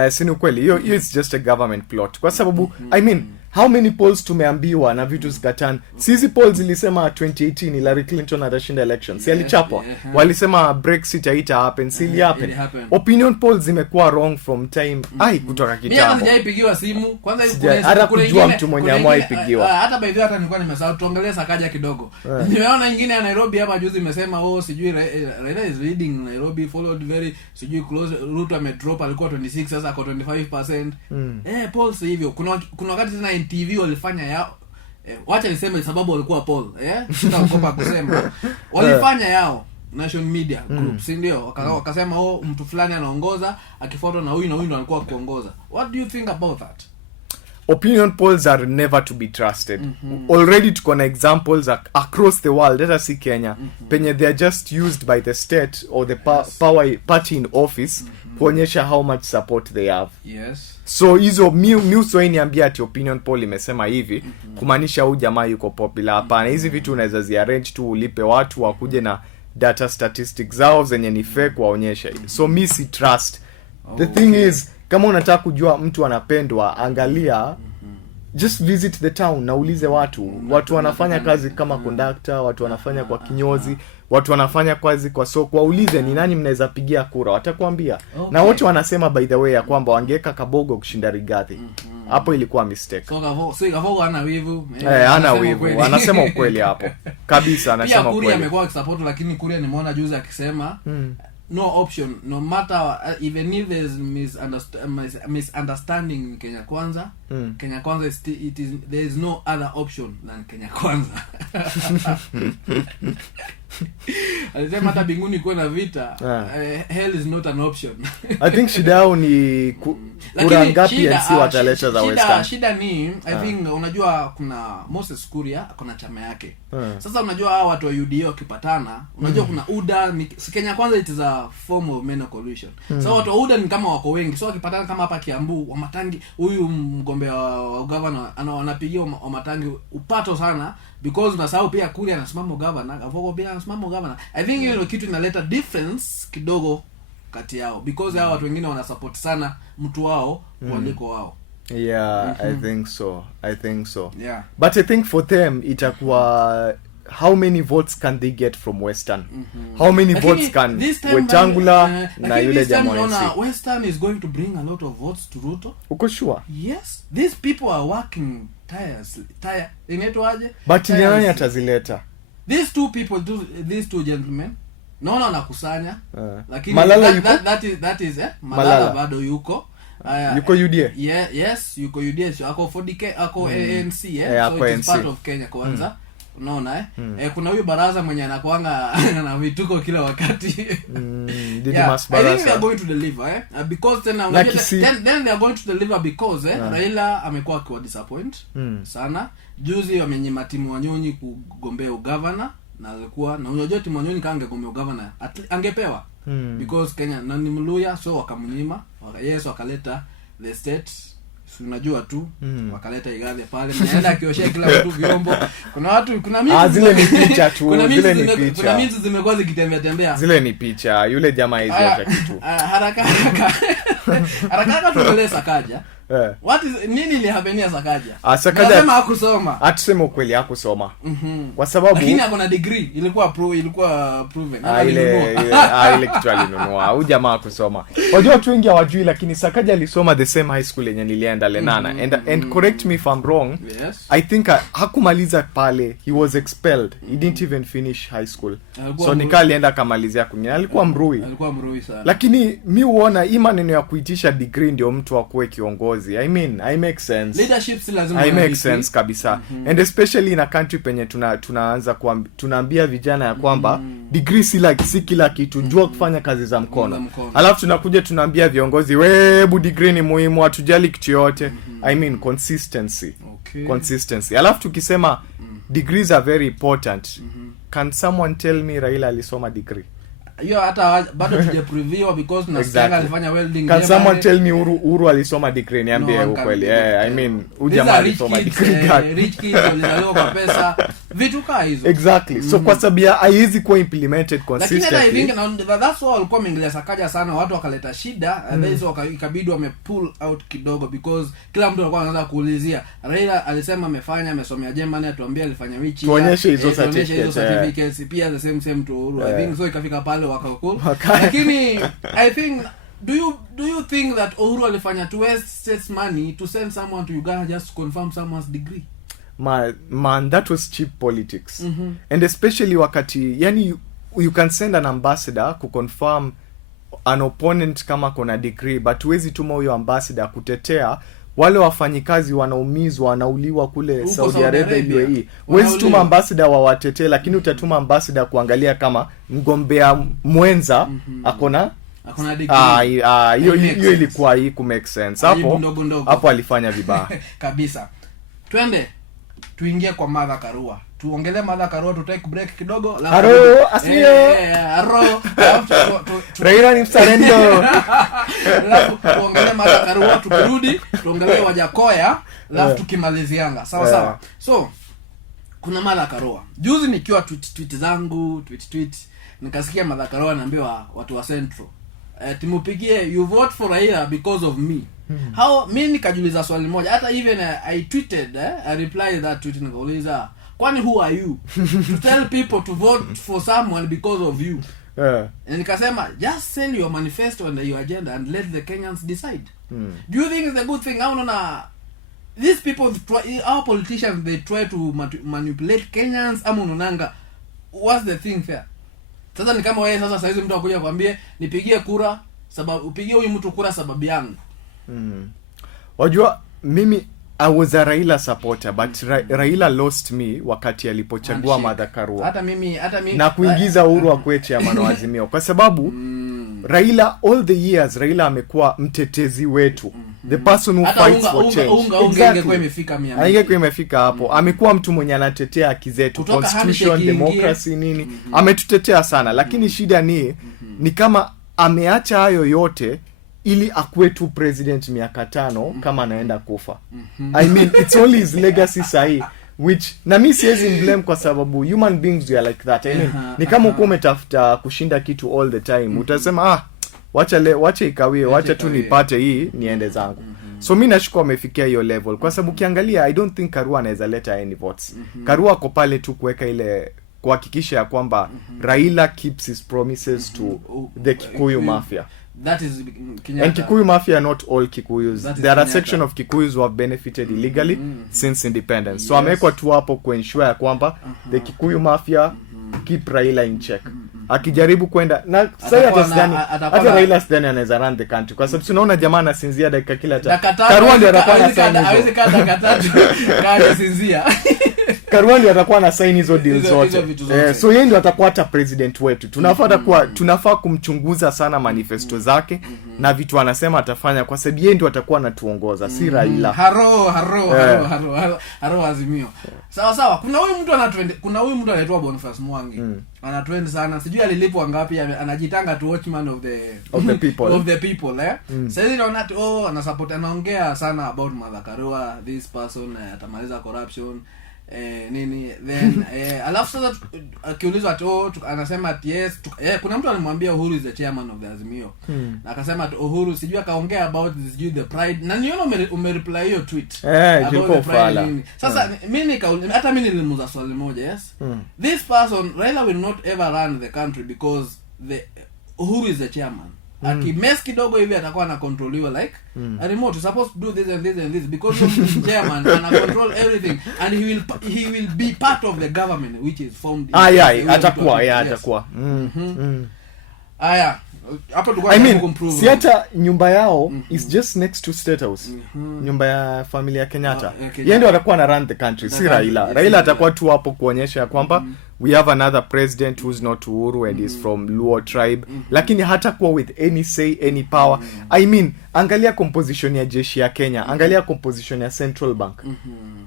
Si kweli hiyo is just a government plot kwa sababu I mean how many polls tumeambiwa na vitu zikatan. Sisi polls zilisema 2018 Hillary Clinton atashinda elections. Si alichapwa. Walisema Brexit haita happen. Si happen. Opinion polls zimekuwa wrong from time kutoka kitambo. Mimi sijaipigiwa simu. Kwanza hata kujua mtu mwenye amewaipigiwa. Hata by the way hata nilikuwa nimesahau tuongelee Sakaja kidogo. Nimeona nyingine ya Nairobi hapa juzi imesema sijui Raila is leading Nairobi followed very sijui close Ruto amedrop alikuwa 26 sasa ako 25%. Polls hivyo. Kuna wakati tena TV walifanya yao wacha niseme sababu walikuwa poll sitaogopa kusema walifanya yao national media groups ndio wakasema mtu fulani anaongoza akifuatwa na huyu ndo alikuwa kuongoza. What do you think about that? Opinion polls are never to be trusted. Already tuko na examples across the world, let us see Kenya penye they are just used by the state or the power party in office kuonyesha how much support they have. Yes. So hizo miuso niambia ati opinion poll imesema hivi kumaanisha huyu jamaa yuko popular. Hapana, hizi vitu unaweza ziarrange tu ulipe watu wakuje na data statistics zao zenye ni fake waonyesha. So mi si trust. The thing is kama unataka kujua mtu anapendwa angalia just visit the town na ulize watu wanafanya kazi kama conductor, watu wanafanya kwa kinyozi, watu wanafanya kazi kwa soko, waulize ni nani mnaweza pigia kura watakwambia. Na wote wanasema by the way ya kwamba wangeka Kabogo kushinda Rigathi. Hapo ilikuwa mistake. So Kabogo ana wivu. Ana wivu. Anasema ukweli hapo. Kabisa anasema ukweli. Kuria amekuwa support lakini Kuria nimeona juzi akisema no option no matter even if there's misunderstanding in Kenya Kwanza. Kenya Kwanza there is no other option than Kenya Kwanza. Alisema hata binguni kuwe na vita hell is not an option. I think shida yao ni kura ngapi NC wataleta za Western. Shida ni I think unajua kuna Moses Kuria kuna chama yake. Sasa unajua hao watu wa UDA wakipatana unajua kuna UDA ni Kenya Kwanza it is a form of men coalition. So watu wa UDA ni kama wako wengi. So wakipatana kama hapa Kiambu Wamatangi huyu mgombea wa governor anapigia Wamatangi upato sana because unasahau pia Kuria anasimama governor Kabogo pia anasimama governor. I think hiyo ndio kitu inaleta difference kidogo kati yao because hao watu wengine wana support sana mtu wao kuliko wao. Yeah, I think so. Yeah. But I think for them itakuwa how many votes can they get from Western? How many votes can Wetangula na yule jamaa Western is going to bring a lot of votes to Ruto? Uko sure? Yes. These people are working inaitwaje? But nani atazileta? These two gentlemen naona wanakusanya lakini Malala that is Malala bado yuko yuko UDA. Yes yuko UDA ako 40k ako ANC so it's part of Kenya Kwanza. Unaona kuna huyu Baraza mwenye anakuanga na vituko kila wakati. Didimas Baraza. I think they are going to deliver because then they are going to deliver because Raila amekuwa kwa disappoint sana. Juzi wamenyima timu Wanyonyi kugombea ugavana na alikuwa na unajua timu Wanyonyi kaange gombea ugavana angepewa because Kenya na ni Mluya so wakamnyima wakaleta the state unajua tu wakaleta Igathe pale, mnaenda akioshia kila mtu vyombo. Kuna watu, kuna mimi zile ni picha tu, zile ni picha. Kuna mimi zimekuwa zikitembea. Zile ni picha. Yule jamaa hizo acha kitu. Haraka tuendelee Sakaja. What is nini ilihapenia Sakaja? Sakaja nasema hakusoma. Atuseme ukweli hakusoma. Kwa sababu lakini akona degree, ilikuwa proven. Ile kitu alinunua. Huyu jamaa hakusoma. Wajua watu wengi hawajui, lakini Sakaja alisoma the same high school yenye nilienda Lenana. And correct me if I'm wrong. Yes. I think hakumaliza pale. He was expelled. He didn't even finish high school. So nikalienda kamalizia kwingine. Alikuwa mrui sana. Lakini mi huona hii maneno ya kuitisha degree ndio mtu akuwe kiongozi. I mean, I make sense. Leadership si lazima. I make sense kabisa. And especially in a country penye tunaanza tunaambia vijana ya kwamba degree si kila kitu, jua kufanya kazi za mkono. Alafu tunakuja tunaambia viongozi, wewe degree ni muhimu, hatujali kitu yote. I mean consistency. Consistency. Alafu tukisema degrees are very important. Can someone tell me Raila alisoma degree? Hiyo hata bado tujapreview because tunasikia alifanya welding. Can someone tell me Uru alisoma degree? Niambie ukweli. I mean, ujamaa alisoma degree. Rich kids walizaliwa kwa pesa. Vitu kaa hizo. Exactly. So kwa sababu haiwezi kuwa implemented consistently. Lakini hata hivi that's all walikuwa mingilia Sakaja sana, watu wakaleta shida, then so ikabidi wame pull out kidogo because kila mtu alikuwa anaanza kuulizia Raila alisema amesomea Germany, atuambia alifanya wichi. Tuonyeshe hizo certificates. Pia the same to Uru. I think so ikafika pale wakakul. Lakini I think do you think that Uhuru alifanya to waste state's money to send someone to Uganda just to confirm someone's degree? Man, that was cheap politics. And especially wakati yani you can send an ambassador to confirm an opponent kama kuna degree, but huwezi tuma huyo ambassador kutetea wale wafanyikazi wanaumizwa, wanauliwa kule Saudi Arabia UAE. Huwezi tuma ambassador wawatetee, lakini utatuma ambassador kuangalia kama mgombea mwenza akona degree. Hiyo ilikuwa hii ku make sense. Hapo alifanya vibaya. Kabisa. Twende tuingie kwa Martha Karua. Tuongelee Martha Karua, take break kidogo. Raila ni msarendo. Tuongelee Martha Karua, tukirudi tuongelee Wajakoya, alafu tukimalizianga. Sawa. So kuna Martha Karua. Juzi nikiwa tweet zangu, nikasikia Martha Karua anaambiwa watu wa Central, timupigie you vote for Raila because of me. How mimi nikajiuliza swali moja, hata even I tweeted I replied that tweet, nikauliza kwani who are you to tell people to vote for someone because of you? And nikasema just sell your manifesto and your agenda and let the Kenyans decide. Do you think it's a good thing? I don't know. These people our politicians, they try to manipulate Kenyans. Amunonanga, what's the thing there? Sasa ni kama wewe sasa hizi mtu akuja kwambie nipigie kura sababu upigie huyu mtu kura sababu yangu. Wajua mimi I was a Raila supporter, but Raila lost me wakati alipochagua Martha Karua. Hata mimi na kuingiza Uhuru akwe chairman wa Azimio kwa sababu Raila all the years Raila amekuwa mtetezi wetu. The person who fights for change. Ingekuwa imefika hapo. Amekuwa mtu mwenye anatetea haki zetu, constitution, democracy nini. Ametutetea sana, lakini shida ni kama ameacha hayo yote ili akuwe tu president miaka 5 kama anaenda kufa. I mean, it's only his legacy sahi, which na mimi siwezi blame kwa sababu human beings we are like that. I mean, ni kama uko umetafuta kushinda kitu all the time, utasema wacha ikawie, wacha tu nipate hii niende zangu. So mimi nashukuru amefikia hiyo level kwa sababu ukiangalia I don't think Karua anaweza leta any votes. Karua ako pale tu kuweka ile kuhakikisha ya kwamba Raila keeps his promises to the Kikuyu mafia. That is Kenyan. And Kikuyu mafia, not all Kikuyus. There are a section of Kikuyus who have benefited illegally since independence. So amekuwa tu hapo kuensure ya kwamba the Kikuyu mafia keep Raila in check. Akijaribu kwenda na sasa hata Raila sidhani anaweza run the country kwa sababu tunaona jamaa anasinzia dakika kila tatu. Karua ndio anakuwa sana. Hawezi kaa dakika 3 kaa anasinzia. Karua ndio atakuwa na sign hizo deals Hizo zote. vitu zote. So yeye ndio atakuwa hata president wetu. Tunafaa kumchunguza sana manifesto zake na vitu anasema atafanya, kwa sababu yeye ndio atakuwa anatuongoza, si Raila. Haro Azimio. Sawa. Kuna huyu mtu anaitwa Boniface Mwangi. Ana trend sana. Sijui alilipwa ngapi, anajitanga tu watchman of the people Sasa inaona ana support, anaongea sana about Mother Karua, this person atamaliza corruption nini then alafu sasa akiulizwa anasema at yes kuna mtu alimwambia Uhuru is the chairman of the Azimio na akasema at Uhuru sijui akaongea about this the pride na niona umereply hiyo tweet jiko fala. Sasa mimi hata mimi nilimuuliza swali moja this person Raila will not ever run the country because Uhuru is the chairman. Akimess kidogo hivi atakuwa na controliwa like a remote, supposed to do this and this and this because of the chairman and control everything and he will be part of the government which is formed atakuwa hapo tulikuwa kumprove. Si hata nyumba yao is just next to State House. Nyumba ya familia ya Kenyatta. Yeye ndio atakuwa na run the country, si Raila. Raila atakuwa tu hapo kuonyesha kwamba we have another president who's not Uhuru and is from Luo tribe, lakini hata kuwa with any say, any power. Angalia composition ya jeshi ya Kenya, angalia composition ya Central Bank,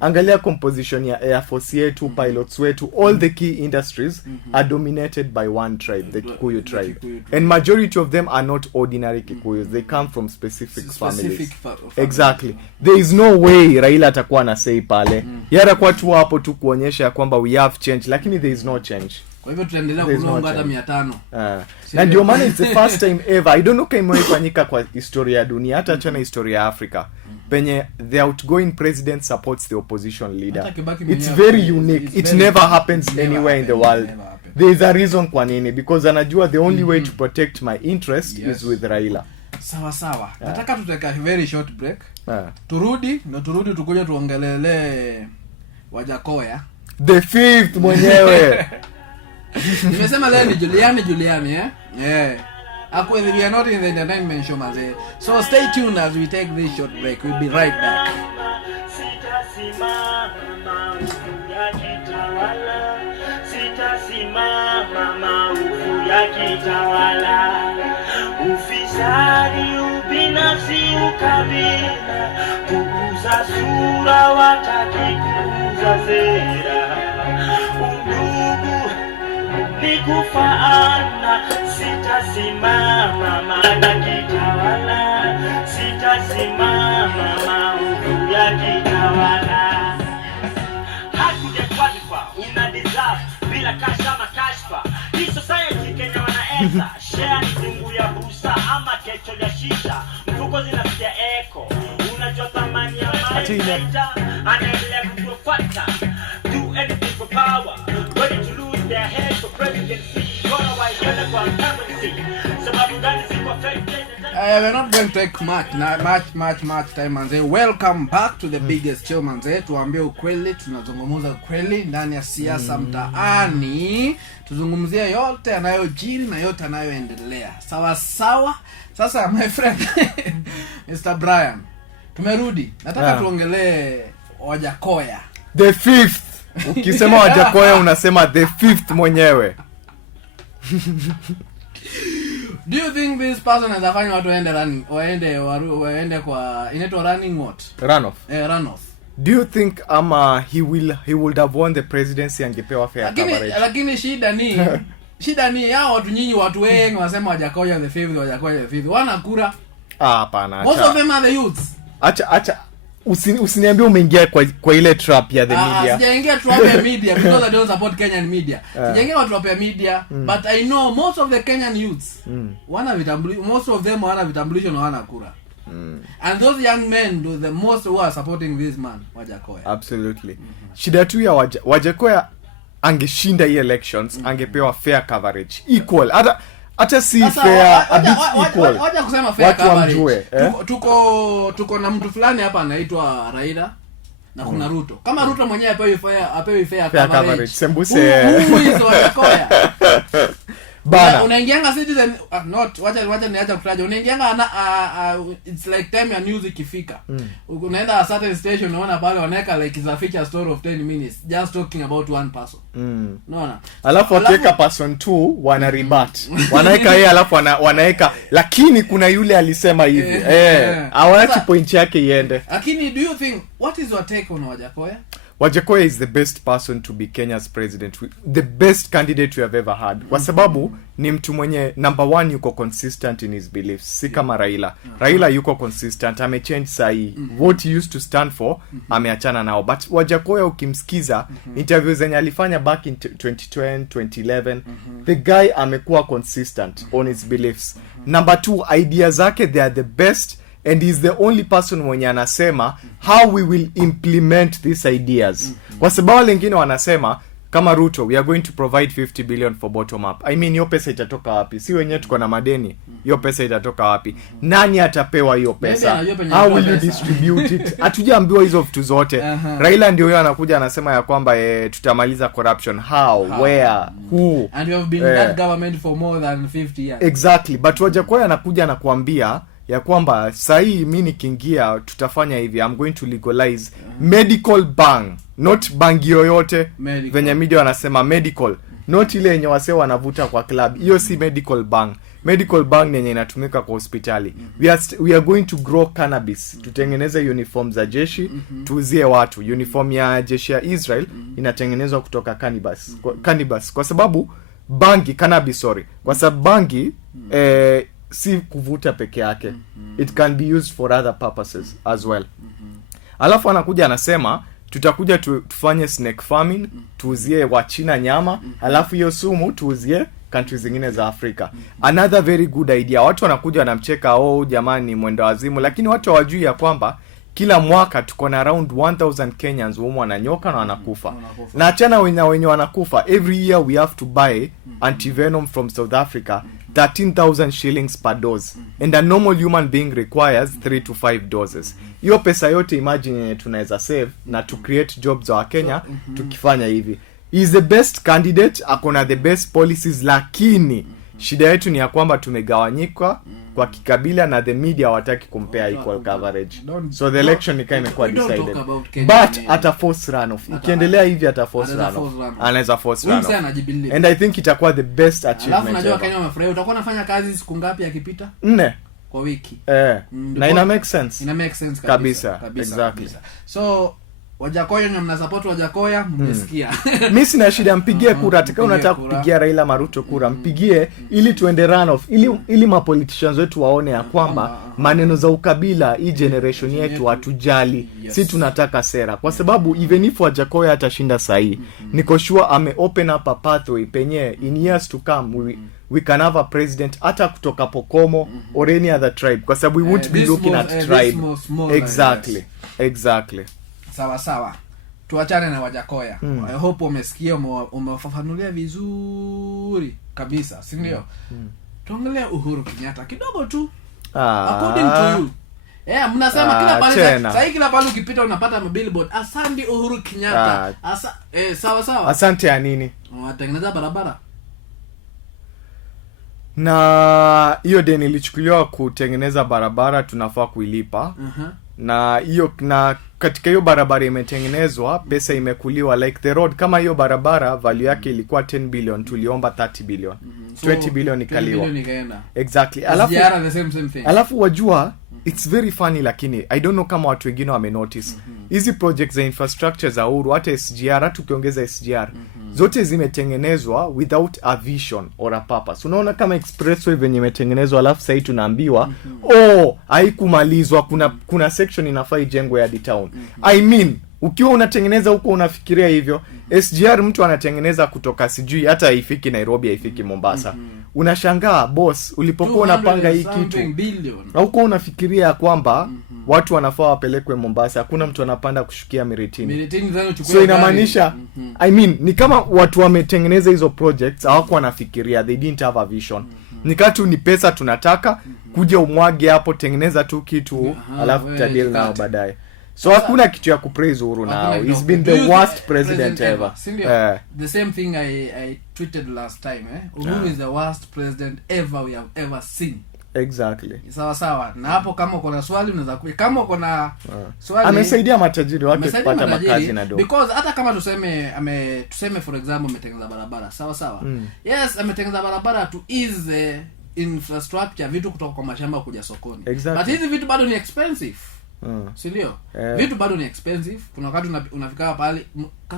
angalia composition ya Air Force yetu, pilots wetu, all the key industries are dominated by one tribe, the Kikuyu tribe. And majority of them are not ordinary Kikuyus, they come from specific families. Exactly. There is no way Raila atakuwa na say pale. Yeye atakuwa tu hapo tu kuonyesha kwamba we have change, lakini there is no change. Kwa hivyo tuendelea kulonga hata 500. Na ndio maana it's the first time ever, I don't know kama imefanyika kwa historia ya dunia, hata chana historia ya Africa, penye the outgoing president supports the opposition leader. It's very unique. It never happens anywhere in the world. There is a reason kwa nini, because anajua the only way to protect my interest is with Raila. Sawa. Nataka tutake a very short break. Turudi tukuja tuongelele Wajakoya. The fifth mwenyewe. Nimesema leo ni Juliani we are not in the entertainment show maze. So stay tuned as we take this short break. We'll be right back. Ufisadi, ubinafsi, ukabila, kukuza sura, wataki kukuza sera. Undugu ni kufaana, sitasimama maana kitawala, sitasimama maovu ya kitawala. Hakuja qualify, una deserve, bila kasha makashfa. Hii society Kenya wanaeza, share ni dungu ya busa, ama kecho ya shisha, mfuko zinasikia eko. Unajua thamani ya maisha, anaendelea kukufuata. Do anything for power, ready to lose their head for presidency. Gonna why you're for permanency. Sababu gani ziko affected. We're not going to take much time manze. Welcome back to the biggest show manze. Tuambie ukweli, tunazungumza ukweli ndani ya siasa mtaani. Tuzungumzia yote yanayojiri na yote yanayoendelea. Sawa. Sasa my friend Mr. Brian, tumerudi. Nataka tuongelee Wajakoya. The fifth. Ukisema Wajakoya unasema the fifth mwenyewe. Do you think this person has afanya watu waende kwa inaitwa running what? Runoff. Runoff. Do you think he would have won the presidency angepewa fair coverage? Lakini shida ni yao watu nyinyi watu wengi wanasema Wajakoya the fifth. Wanakura. Hapana. Most of them are the youths. Acha usiniambie umeingia kwa ile trap ya the media. Sijaingia trap ya media because I don't support Kenyan media. Sijaingia kwa trap ya media, but I know most of the Kenyan youths most of them wana vitambulisho na wana kura. And those young men do the most who are supporting this man Wajakoya. Absolutely. Shida tu ya Wajakoya angeshinda hii elections, angepewa fair coverage equal. Hata si fair, a bit equal. Wacha kusema fair coverage. Tuko na mtu fulani hapa anaitwa Raila na kuna Ruto. Kama Ruto mwenyewe apewi fair coverage. Sembuse. Who is Wajakoya? bana. Unaingianga Citizen wacha niacha kutaja. Unaingianga it's like time ya news ikifika. Unaenda a certain station unaona pale wanaweka like is a feature story of 10 minutes just talking about one person. Unaona? Alafu wakiweka person 2 wana rebut. Wanaweka yeye alafu wanaweka lakini kuna yule alisema hivi. Hawaachi point yake iende. Lakini do you think what is your take on Wajakoya? Wajakoya is the best person to be Kenya's president, the best candidate we have ever had. Kwa sababu ni mtu mwenye number 1 yuko consistent in his beliefs. Si kama Raila. Raila yuko consistent, amechange sahi. What he used to stand for, ameachana nao. But Wajakoya ukimsikiza interviews zenye alifanya back in 2010, 2011, the guy amekuwa consistent on his beliefs. Number 2, ideas zake they are the best. And he's the only person mwenye anasema how we will implement these ideas. Kwa sababu wengine wanasema kama Ruto, we are going to provide 50 billion for bottom up. I mean, hiyo pesa itatoka wapi? Si wenyewe tuko na madeni. Hiyo pesa itatoka wapi? Nani atapewa hiyo pesa? How will you distribute it? Hatujaambiwa hizo vitu zote. Raila ndio yeye anakuja anasema ya kwamba tutamaliza corruption. How? Where? Who? And you have been in that government for more than 50 years. Exactly. But Wajakoya anakuja anakuambia ya kwamba sahi mimi nikiingia tutafanya hivi, I'm going to legalize medical bang, not bangi yoyote venye media wanasema medical, not ile yenye wase wanavuta kwa club. Hiyo si medical bang. Medical bang ni yenye inatumika kwa hospitali. We are going to grow cannabis, tutengeneze uniform za jeshi, tuuzie watu. Uniform ya jeshi ya Israel inatengenezwa kutoka cannabis kwa sababu bangi, cannabis sorry, kwa sababu bangi si kuvuta peke yake. It can be used for other purposes as well. Alafu anakuja anasema tutakuja tufanye snake farming, tuuzie wa China nyama, alafu hiyo sumu tuuzie countries zingine za Afrika. Another very good idea. Watu wanakuja wanamcheka, jamani mwendo wazimu, lakini watu hawajui ya kwamba kila mwaka tuko na around 1000 Kenyans wao wananyoka na wanakufa. Na achana wenye wanakufa, every year we have to buy antivenom from South Africa, 13,000 shillings per dose. And a normal human being requires 3 to 5 doses. Hiyo pesa yote imagine tunaweza save na to create jobs za Kenya tukifanya hivi. He is the best candidate, akona the best policies, lakini shida yetu ni ya kwamba tumegawanyika kwa kikabila na the media hawataki compare equal coverage. So the election imekuwa decided. But ata force runoff. Ikiendelea hivi ata force runoff. Anaweza force runoff. And I think itakuwa the best achievement. Alafu najua Kenya wamefurahi. Utakuwa unafanya kazi siku ngapi akipita? 4 kwa wiki. Na ina make sense. Ina make sense kabisa. Exactly. So Wajakoya nyinyi mnasupport Wajakoya, mmesikia. Mimi sina shida, mpigie kura. Atakao unataka kupigia Raila Maruto kura, mpigie ili tuende runoff, ili ma politicians wetu waone ya kwamba maneno za ukabila hii generation yetu hatujali. Si tunataka sera. Kwa sababu even if Wajakoya atashinda sahi, niko sure ame open up a pathway penye in years to come we can have a president hata kutoka Pokomo or any other tribe, kwa sababu we won't be looking at tribe. Exactly. Sawa. Tuachane na Wajakoya. I hope umesikia, umefafanulia vizuri kabisa, si ndio? Tuongelee Uhuru Kenyatta kidogo tu. According to you. Mnasema kila pale sasa kila pale ukipita unapata billboard. Asante Uhuru Kenyatta. Sawa. Asante ya nini? Watengeneza barabara. Na hiyo deni ilichukuliwa kutengeneza barabara, tunafaa kuilipa. Na hiyo katika hiyo barabara imetengenezwa, pesa imekuliwa, like the road. Kama hiyo barabara value yake ilikuwa 10 billion, tuliomba 30 billion. 20 billion ikaliwa. Exactly. Alafu wajua it's very funny, lakini I don't know kama watu wengine wame notice hizi projects za infrastructure za Uhuru, hata SGR, hata ukiongeza SGR zote zimetengenezwa without a vision or a purpose. Unaona kama expressway venye imetengenezwa, alafu sasa tunaambiwa haikumalizwa, kuna section inafaa ijengwe hadi town. I mean, ukiwa unatengeneza huko unafikiria hivyo. SGR mtu anatengeneza kutoka sijui hata haifiki Nairobi, haifiki Mombasa. Unashangaa boss, ulipokuwa unapanga hii kitu huko unafikiria kwamba watu wanafaa wapelekwe Mombasa, hakuna mtu anapanda kushukia Miritini. So inamaanisha I mean ni kama watu wametengeneza hizo projects hawako wanafikiria, they didn't have a vision. Nikatu ni pesa tunataka kuja umwage hapo, tengeneza tu kitu alafu tadili nao baadaye. So hakuna kitu ya kupraise Uhuru now. He's been the worst president ever. The same thing I tweeted last time, Uhuru is the worst president ever we have ever seen. Exactly. Sawa. Na hapo kama uko na swali unaweza kama uko na swali, amesaidia matajiri wake kupata makazi na dogo. Because hata kama tuseme for example ametengeneza barabara. Sawa. Yes, ametengeneza barabara to ease infrastructure, vitu kutoka kwa mashamba kuja sokoni. Exactly. But hizi vitu bado ni expensive. Si ndio? Vitu bado ni expensive. Kuna wakati unafika pale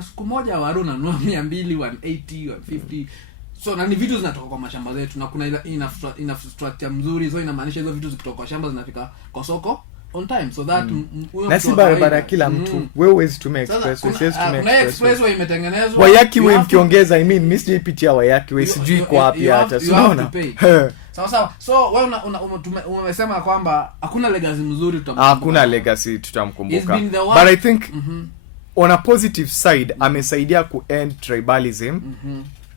siku moja waru unanunua 200, 180, 150. So na ni vitu zinatoka kwa mashamba zetu na kuna infrastructure mzuri, so inamaanisha hizo vitu zikitoka kwa shamba zinafika kwa soko on time, so that na si barabara kila mtu wewe huwezi tumia expressway imetengenezwa Wayaki wewe mkiongeza, I mean mimi pitia Wayaki wewe sijui kwa wapi hata unaona. Sawa. So wewe umesema kwamba hakuna legacy mzuri tutamkumbuka. Hakuna legacy tutamkumbuka. But I think on a positive side amesaidia ku end tribalism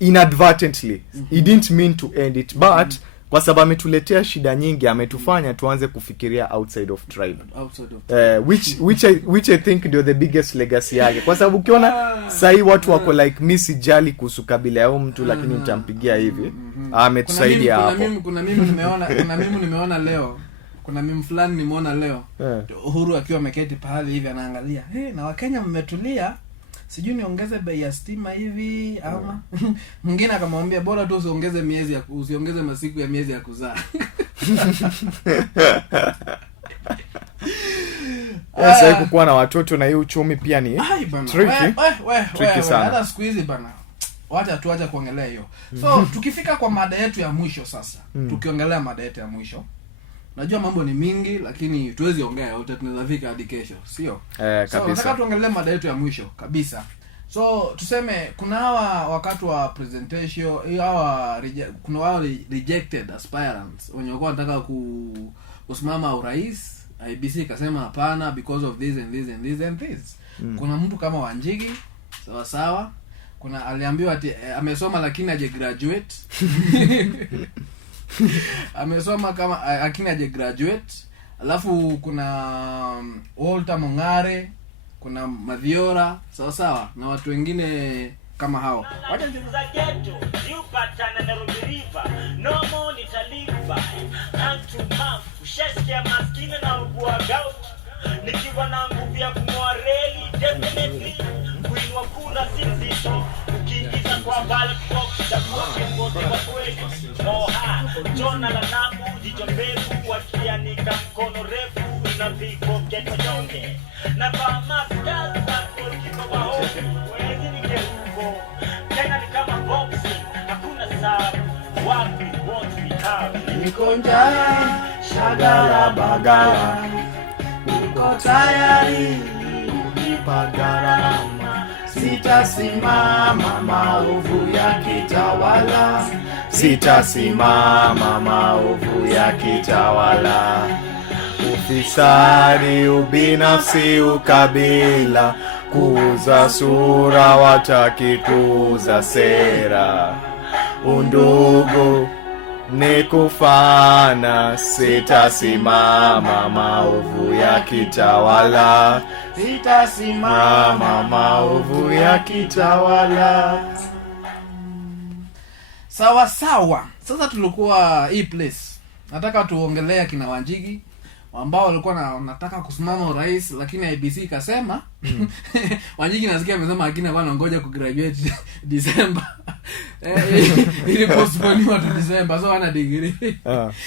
inadvertently. He didn't mean to end it, but kwa sababu ametuletea shida nyingi, ametufanya tuanze kufikiria outside of tribe. Which I think ndio the biggest legacy yake. Kwa sababu ukiona sahi watu wako like mimi sijali kuhusu kabila yao mtu lakini nitampigia hivi. Ametusaidia hapo. Kuna mimi nimeona leo. Kuna mimi fulani nimeona leo. Uhuru akiwa ameketi pale hivi anaangalia. Na Wakenya mmetulia. Sijui niongeze bei ya stima hivi ama mwingine akamwambia bora tu usiongeze masiku ya miezi ya kuzaa. Sasa kuwa na watoto na hiyo uchumi pia ni tricky sana. Hata siku hizi bana. Wacha kuongelea hiyo. So tukifika kwa mada yetu ya mwisho sasa. Tukiongelea mada yetu ya mwisho. Najua mambo ni mingi lakini tuwezi ongea yote, tunaweza fika hadi kesho, sio? Kabisa. So nataka tuongelee mada yetu ya mwisho kabisa. So tuseme kuna hawa wakati wa presentation, kuna wao rejected aspirants wenye walikuwa wanataka kusimama urais, IBC kasema hapana because of this and this and this and this. Kuna mtu kama Wanjigi, sawa. Kuna aliambiwa ati amesoma lakini haje graduate. Amesoma kama akini haje graduate. Alafu kuna Walter Mongare, kuna Madhiora, sawa na watu wengine kama hao. Wacha za ghetto, you patana na River, no more nitaliva. Hand to mouth, ushasikia maskini na ugua gout. Nikiwa na nguvu ya kungoa reli, definitely kuinua kura sinzito. Ukiingiza kwa ballot box, chagua kiongozi wa kweli. Jona la namu, jicho mbevu, wakianika mkono refu, na viko geto jonge. Na vama skaza, kwa wahofu, wezi ni keruko. Tena ni kama boxing, hakuna sabu, wapi, what we have. Niko njaa, shagala bagala. Niko tayari, nipagara. Sitasimama maovu ya kitawala. Sitasimama maovu ya kitawala. Ufisadi, ubinafsi, ukabila, kuuza sura, wataki kuuza sera. Undugu ni kufana. Sitasimama maovu ya kitawala. Sitasimama maovu ya kitawala. Sawa. Sasa tulikuwa hii place. Nataka tuongelea kina Wanjigi ambao walikuwa wanataka kusimama urais lakini IBC ikasema Wanjigi nasikia amesema lakini bwana ngoja kugraduate December. Ili postpone to December, so ana degree.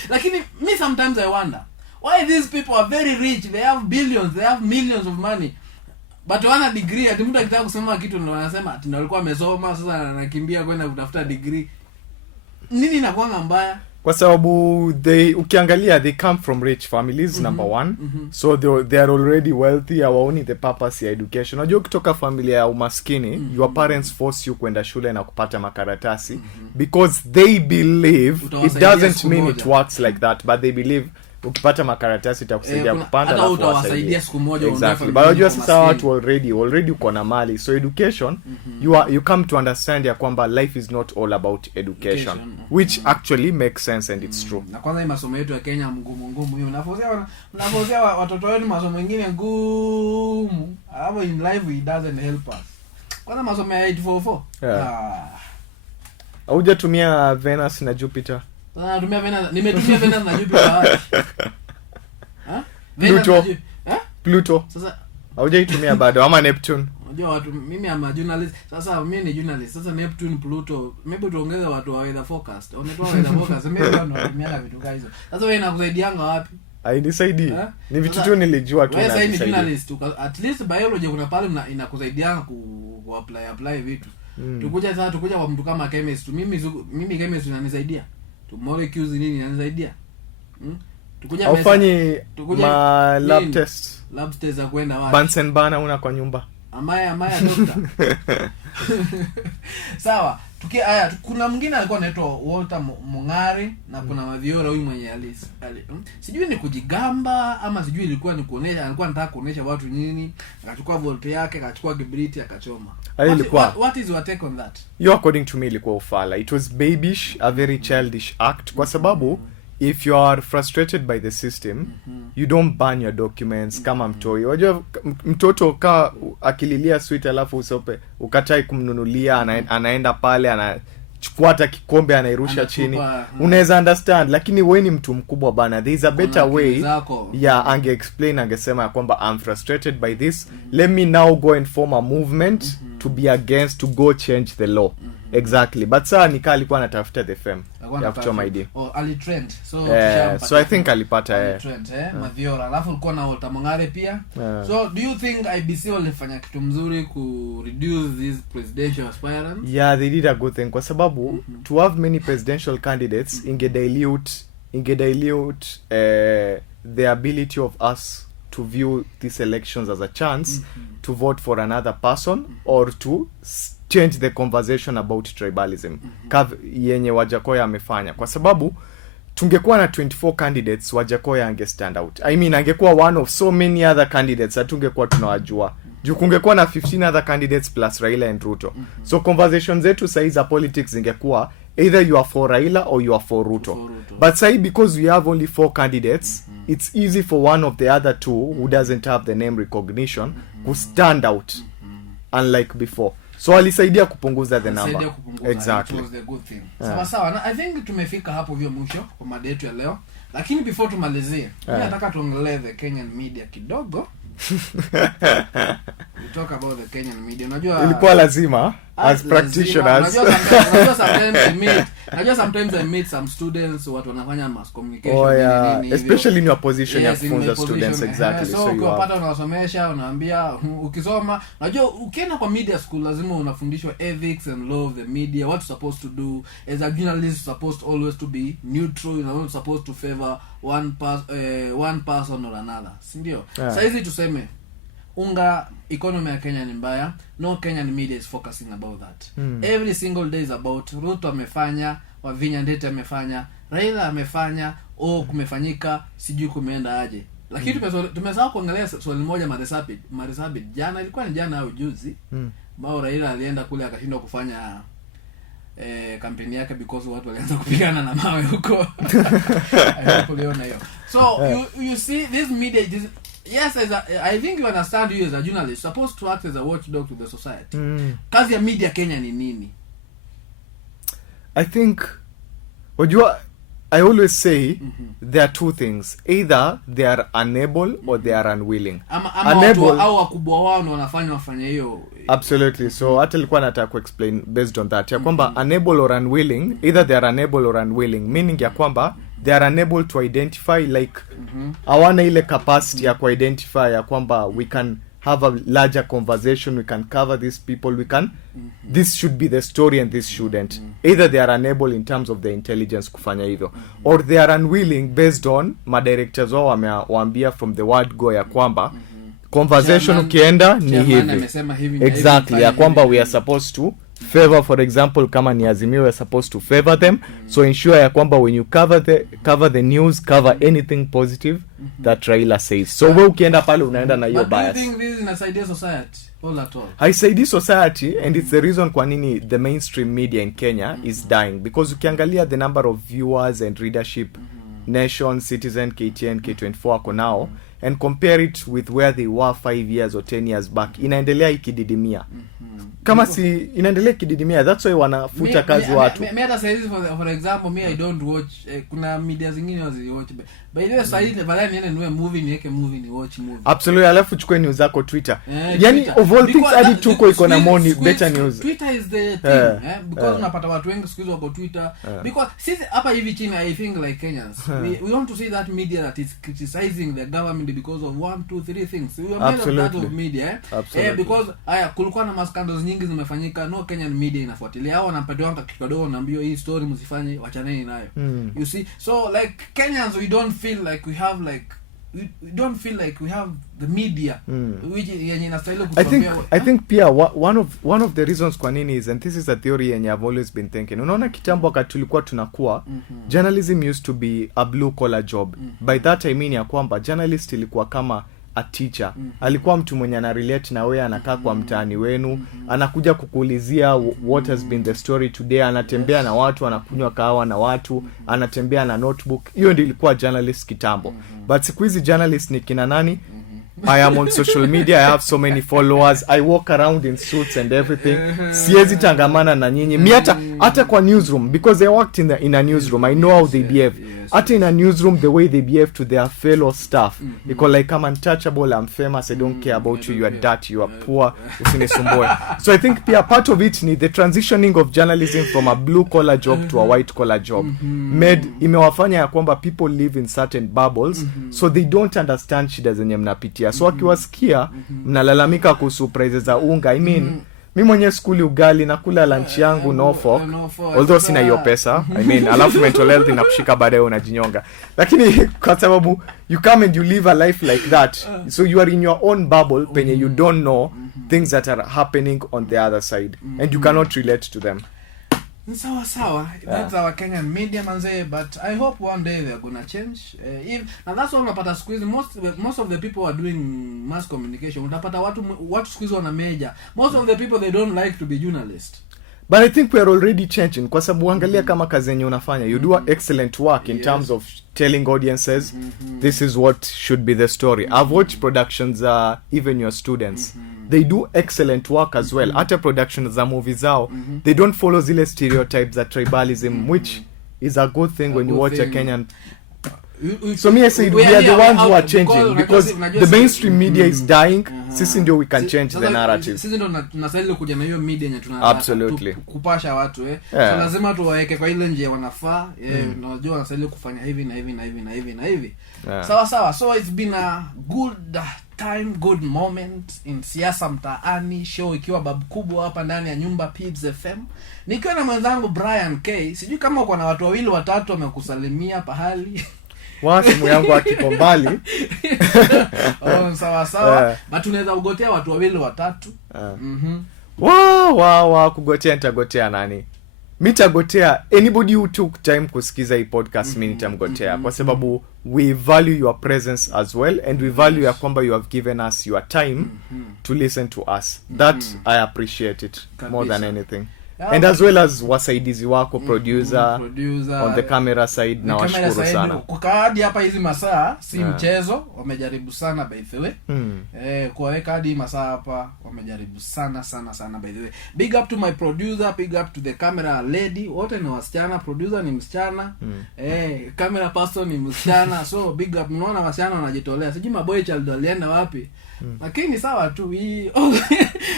Lakini me sometimes I wonder why these people are very rich, they have billions, they have millions of money, but wana degree. Ati mtu akitaka kusema kitu ndio wanasema ati ndio alikuwa amesoma sasa anakimbia kwenda kutafuta degree. Nini inakuwa mbaya? Kwa sababu ukiangalia they come from rich families, number one. So they are already wealthy. Hawaoni the purpose ya education. Unajua kutoka familia ya umaskini, your parents force you kwenda shule na kupata makaratasi because they believe it doesn't mean it works like that, but they believe ukipata makaratasi itakusaidia kupanda hata utawasaidia siku moja. Exactly. But unajua sasa watu already uko na mali, so education you come to understand ya kwamba life is not all about education. Which actually makes sense and it's true. Na kwanza hii masomo yetu ya Kenya ngumu hiyo, mnafozea watoto wetu masomo mengine ngumu, hapo in life it doesn't help us. Kwanza masomo ya 844 haujatumia Venus na Jupiter. Natumia Venus, nimetumia Venus na Jupiter. Pluto. Sasa haujaitumia bado ama Neptune. Unajua watu, mimi am a journalist. Sasa mimi ni journalist. Sasa Neptune, Pluto, maybe tuongeze watu wa weather forecast. Unatoa weather forecast, maybe wanatumia vitu kama hizo. Sasa wewe inakusaidianga wapi? Hainisaidii. Ni vitu tu nilijua tu. Wewe sasa ni journalist, at least biology kuna pale inakusaidianga ku apply vitu. Tukuja kwa mtu kama chemist. Mimi chemist inanisaidia. Molecules nini inanisaidia? Tukuja ufanye ma lab test za kwenda wapi? Bunsen burner una kwa nyumba. Amaya doctor. Sawa. Kuna mwingine alikuwa anaitwa Walter Mungari na kuna Maviora huyu mwenye sijui ni kujigamba ama sijui ilikuwa ni kuonesha, alikuwa anataka kuonesha watu nini, akachukua volt yake, akachukua kibriti akachoma. What is your take on that? According to me ilikuwa ufala. It was babyish, a very childish act kwa sababu if you are frustrated by the system, you don't burn your documents kama mtoi. Wajua mtoto ka akililia sweet alafu usope ukatai kumnunulia, anaenda pale anachukua hata kikombe anairusha chini. Unaweza understand, lakini wewe ni mtu mkubwa bana. There is a better way. Ange explain, angesema kwamba I'm frustrated by this. Let me now go and form a movement to be against, to go change the law. Exactly. But saa nika alikuwa anatafuta the fame ya kuchoma idea. Alitrend. So I think alipata Maviora. Alafu ulikuwa na Walter Mungare pia. So do you think IBC walifanya kitu mzuri ku reduce these presidential aspirants? Yeah, they did a good thing kwa sababu to have many presidential candidates inge dilute the ability of us to view these elections as a chance to vote for another person or to change the conversation about tribalism yenye Wajakoya amefanya, kwa sababu tungekuwa na 24 candidates Wajakoya ange stand out. I mean angekuwa one of so many other candidates atungekuwa tunawajua. Juu kungekuwa na 15 other candidates plus Raila and Ruto. So conversations zetu sasa za politics zingekuwa either you are for Raila or you are for Ruto. But say because we have only 4 candidates, it's easy for one of the other two who doesn't have the name recognition to stand out unlike before. So alisaidia kupunguza the number. Exactly. It was the good thing. Sawa. I think tumefika hapo vyo mwisho kwa mada yetu ya leo. Lakini before tumalizie, mimi nataka tuongelee the Kenyan media kidogo. We talk about the Kenyan media. Unajua ilikuwa lazima as practitioners. Unajua sometimes I meet some students watu wanafanya mass communication especially in your position ya kufunza students. Exactly. So ukipata unawasomesha, unaambia ukisoma, unajua ukienda kwa media school lazima unafundishwa ethics and law of the media, what you're supposed to do as a journalist, supposed always to be neutral, you're not supposed to favor one person or another, si ndio? Sasa hizi tuseme economy ya Kenya ni mbaya, no Kenyan media is focusing about that. Every single day is about Ruto amefanya, Wavinya Ndete amefanya, Raila amefanya, kumefanyika, sijui kumeenda aje. Lakini tumesahau kuangalia swali moja Marisabit jana, ilikuwa ni jana au juzi, ambao Raila alienda kule akashindwa kufanya kampeni yake because watu walianza kupigana na mawe huko. Aliona hiyo. So you see this media yes, I think you understand, you as a journalist supposed to act as a watchdog to the society. Kazi ya media Kenya ni nini? I think I always say there are two things. Either they are unable or they are unwilling. Unable au wakubwa wao ndio wafanye hiyo. Absolutely. So hata nilikuwa nataka ku explain based on that. Ya kwamba unable or unwilling, either they are unable or unwilling, meaning ya kwamba they are unable to identify, like hawana ile capacity ya ku identify ya kwamba we can have a larger conversation, we can cover these people, we can this should be the story and this shouldn't. Either they are unable in terms of the intelligence kufanya hivyo, or they are unwilling based on directors wao wamewaambia from the word go ya kwamba conversation ukienda ni hivi. Exactly, ya kwamba we are supposed to favor, for example kama ni Azimio, we're supposed to favor them. So ensure ya kwamba when you cover the news, cover anything positive that Raila says. So wewe ukienda pale unaenda na hiyo bias. But do you think this inasaidia society all at all? Haisaidii society, and it's the reason kwa nini the mainstream media in Kenya is dying, because ukiangalia the number of viewers and readership Nation, Citizen, KTN, K24 ako now, and compare it with where they were 5 years or 10 years back, inaendelea ikididimia. Kama si inaendelea ikididimia, that's why wanafuta kazi watu. Me hata saizi for example, me I don't watch kuna media zingine wazi watch. By the way saizi badala niende niwe movie niweke movie ni watch movie. Absolutely, alafu chukue news zako Twitter. Yani Twitter. Of all things hadi tuko iko na more better news. Twitter is the thing, because unapata watu wengi siku hizo wako Twitter. Because sisi hapa hivi chini I think like Kenyans, we want to see that media that is criticizing the government because of 1 2 3 things. We are made of that of media. Because kulikuwa na scandals nyingi zimefanyika, no Kenyan media inafuatilia. Hao wanapatiwa kidogo naambio hii story msifanye, wachaneni nayo. You see, so like Kenyans we don't feel like we have the media which yenye inastahili kutuambia. I think pia one of the reasons kwa nini is, and this is a theory yenye I've always been thinking. Unaona kitambo wakati tulikuwa tunakuwa journalism used to be a blue collar job. By that I mean ya kwamba journalist ilikuwa kama a teacher. Alikuwa mtu mwenye ana relate na wewe, anakaa kwa mtaani wenu, anakuja kukuulizia what has been the story today, anatembea na watu, anakunywa kahawa na watu, anatembea na notebook. Hiyo ndio ilikuwa journalist kitambo. But siku hizi journalist ni kina nani? I am on social media, I have so many followers, I walk around in suits and everything. Siwezi tangamana na nyinyi. Mi hata kwa newsroom, because I worked in a newsroom, I know how they behave. Hata in a newsroom, the way they behave to their fellow staff, because like I'm untouchable, I'm famous, I don't care about you, you are dirty, you are poor, usinisumbue. So I think pia part of it ni the transitioning of journalism from a blue collar job to a white collar job. Imewafanya ya kwamba people live in certain bubbles, so they don't understand shida zenye mnapitia. So akiwasikia mnalalamika kuhusu prices za unga, I mean mimi mwenye skuli ugali na kula lunch yangu Norfolk, although sina hiyo pesa, I mean alafu mental health inakushika baadaye unajinyonga. Lakini kwa sababu you come and you live a life like that, so you are in your own bubble penye you don't know things that are happening on the other side, and you cannot relate to them. Sawa. That's our Kenyan media manze, but I hope one day they're gonna change. And that's why unapata squeeze most of the people are doing mass communication. Unapata watu squeeze wana major. Most of the people they don't like to be journalists. But I think we are already changing, kwa sababu angalia kama kazi yenye unafanya, you do excellent work in terms of telling audiences this is what should be the story. I've watched productions, even your students, they do excellent work as well. Hata productions za movies zao, they don't follow zile stereotypes za tribalism, which is a good thing when you watch a Kenyan. So me I say we are the ones who are changing, because the mainstream media is dying. Sisi ndio we can change the narrative. Sisi ndio tunastahili kuja na hiyo media yenye tunataka kupasha watu So lazima tuwaeke kwa ile njia wanafaa. Unajua wanastahili kufanya hivi na hivi na hivi na hivi na hivi. Sawa. So it's been a good time, good moment in siasa mtaani show, ikiwa babu kubwa hapa ndani ya nyumba Pibs FM. Nikiwa na mwenzangu Brian K. Sijui kama uko na watu wawili watatu wamekusalimia pahali. Simu yangu akiko mbali. Sawa. But tunaweza ugotea watu wawili watatu. Kugotea nitagotea nani? Mitagotea anybody who took time kusikiza hii podcast. Mimi nitamgotea kwa sababu we value your presence as well, and we value ya kwamba you have given us your time to listen to us. That I appreciate it more than anything. And as well as wasaidizi wako, producer on the camera side, na washukuru sana. Kukadi hapa hizi masaa si mchezo, wamejaribu sana by the way. Kuweka hadi masaa hapa wamejaribu sana by the way. Big up to my producer, big up to the camera lady. Wote ni wasichana, producer ni msichana, camera person ni msichana. So big up, mnaona wasichana wanajitolea. Sijui maboy child walienda wapi. Lakini sawa tu hii.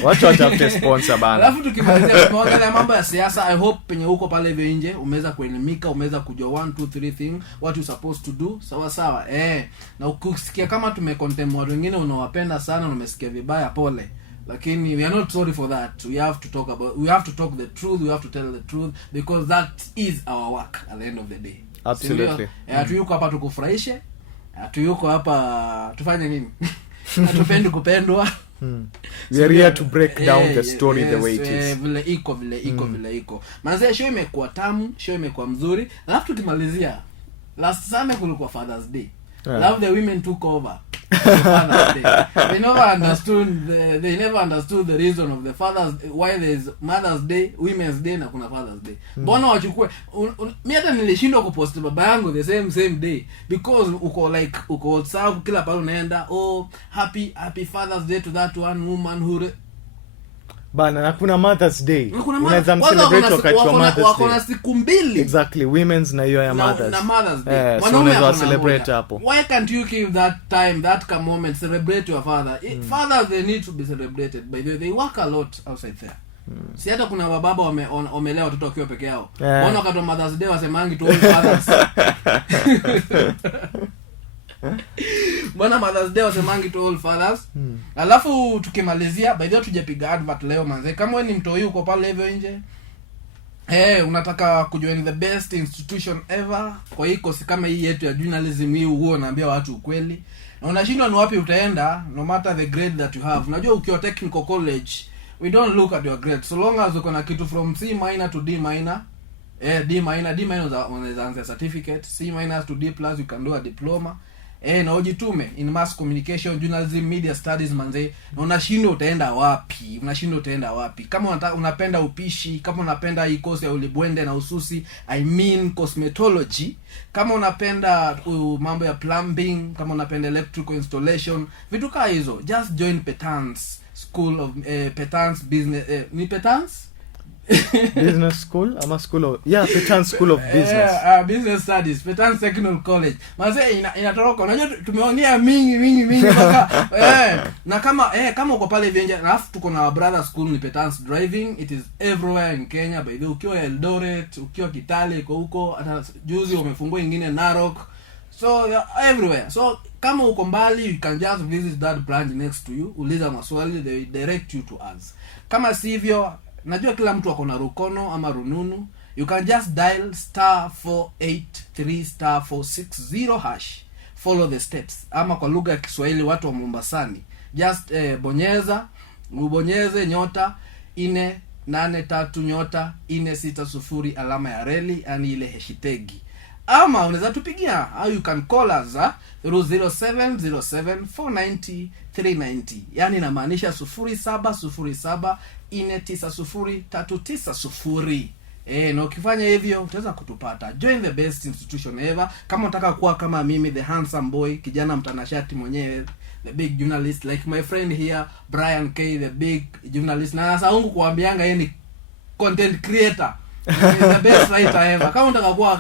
Watu watafute sponsor bana. Alafu tukimalizia tumeongelea mambo ya siasa. I hope penye huko pale hivi nje umeweza kuelimika, umeweza kujua 1 2 3 thing what you supposed to do. Sawa. Na ukisikia kama tumecontem watu wengine unawapenda sana na umesikia vibaya, pole. Lakini we are not sorry for that. We have to talk the truth, we have to tell the truth, because that is our work at the end of the day. Absolutely. Tuyuko hapa tukufurahishe. Tuyuko hapa tufanye nini? Hatupendi kupendwa. We are here to break down the story the way it is. Vile iko. Manze show imekuwa tamu, show imekuwa mzuri. Alafu tukimalizia last Sunday kulikuwa Father's Day. Love the women took over. Father's Day. They never understood the reason of the Father's why there is Mother's Day, Women's Day na kuna Father's Day. Mbona wachukue mimi hata nilishindwa kupost baba yangu the same day because uko WhatsApp kila pale unaenda happy Father's Day to that one woman who bana na kuna Mother's Day. Unaweza celebrate wakati wa Mother's Day. Wako na siku mbili. Exactly, women's na hiyo ya Mothers. Na Mother's Day. Wanaume so celebrate hapo. Why can't you give that time, that moment, celebrate your father? Fathers, they need to be celebrated. By the way, they work a lot outside there. Si hata kuna wababa wamelea watoto wakiwa peke yao. Mbona wakati wa Mother's Day wasemangi to all fathers? Mbona Mother's Day wasemangi to all fathers? Alafu tukimalizia, by the way tujapiga advert leo manze. Kama wewe ni mtoi uko pale hivyo nje, unataka kujoin the best institution ever kwa hii kosi kama hii yetu ya journalism hii, huo naambia watu ukweli. Na unashindwa ni wapi utaenda no matter the grade that you have. Unajua ukiwa technical college, we don't look at your grade. So long as uko na kitu from C minor to D minor, D minor unaweza anza certificate, C minor to D plus you can do a diploma. Na ujitume in mass communication, journalism, media studies manze. Na unashindwa utaenda wapi? Kama unapenda upishi, kama unapenda hii course ya ulibwende na ususi, I mean cosmetology, kama unapenda mambo ya plumbing, kama unapenda electrical installation, vitu kama hizo, just join Petans School of Petans Business ni Petans business school ama school of Petans School of Business. Business studies, Petans Technical College. Manze inatoroka. Unajua tumeonea mingi mpaka na kama uko pale Venja, alafu tuko na brother school ni Petans Driving. It is everywhere in Kenya. By the way, ukiwa Eldoret, ukiwa Kitale iko huko, hata juzi wamefungua nyingine Narok. So everywhere. So kama uko mbali, you can just visit that branch next to you. Uliza maswali, they direct you to us. Kama sivyo, najua kila mtu ako na rukono ama rununu. You can just dial *483*460#. Follow the steps. Ama kwa lugha ya Kiswahili watu wa Mombasani, just ubonyeze *483*460 alama ya reli, yani ile hashtag. Ama unaweza tupigia, au you can call us 0707490390. Yani inamaanisha 0707490390. Na ukifanya hivyo utaweza kutupata. Join the best institution ever. Kama unataka kuwa kama mimi, the handsome boy, kijana mtanashati mwenyewe, the big journalist like my friend here Brian K, the big journalist, na nasaungu kuambianga yeye ni content creator. The best writer ever. Kama unataka kuwa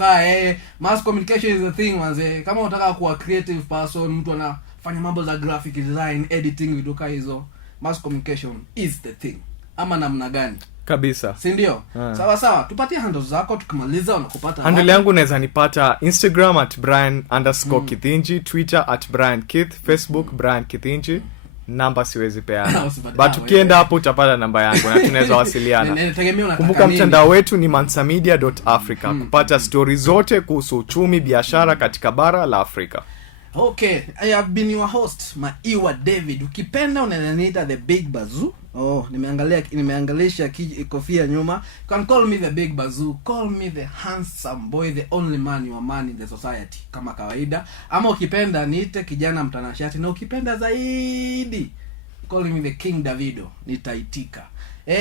mass communication is the thing manze. Kama unataka kuwa creative person, mtu anafanya mambo za graphic design, editing, video kama hizo, mass communication is the thing. Ama namna gani? Kabisa. Si ndio? Sawa. Tupatie handles zako tukimaliza unakupata. Handle yangu unaweza nipata Instagram @brian_kithinji, Twitter @briankith, Facebook Brian Kithinji. Namba siwezi peana. But ukienda hapo utapata namba yangu na tunaweza wasiliana. Kumbuka mtandao wetu ni mansamedia.africa kupata story zote kuhusu uchumi, biashara katika bara la Afrika. Okay, I have been your host, Maiwa David. Ukipenda unaniita the Big Bazoo. Nimeangalisha kofia nyuma. You can call me the Big Bazoo. Call me the handsome boy, the only man you are man in the society, kama kawaida. Ama ukipenda niite kijana mtanashati, na ukipenda zaidi call me the King Davido, nitaitika.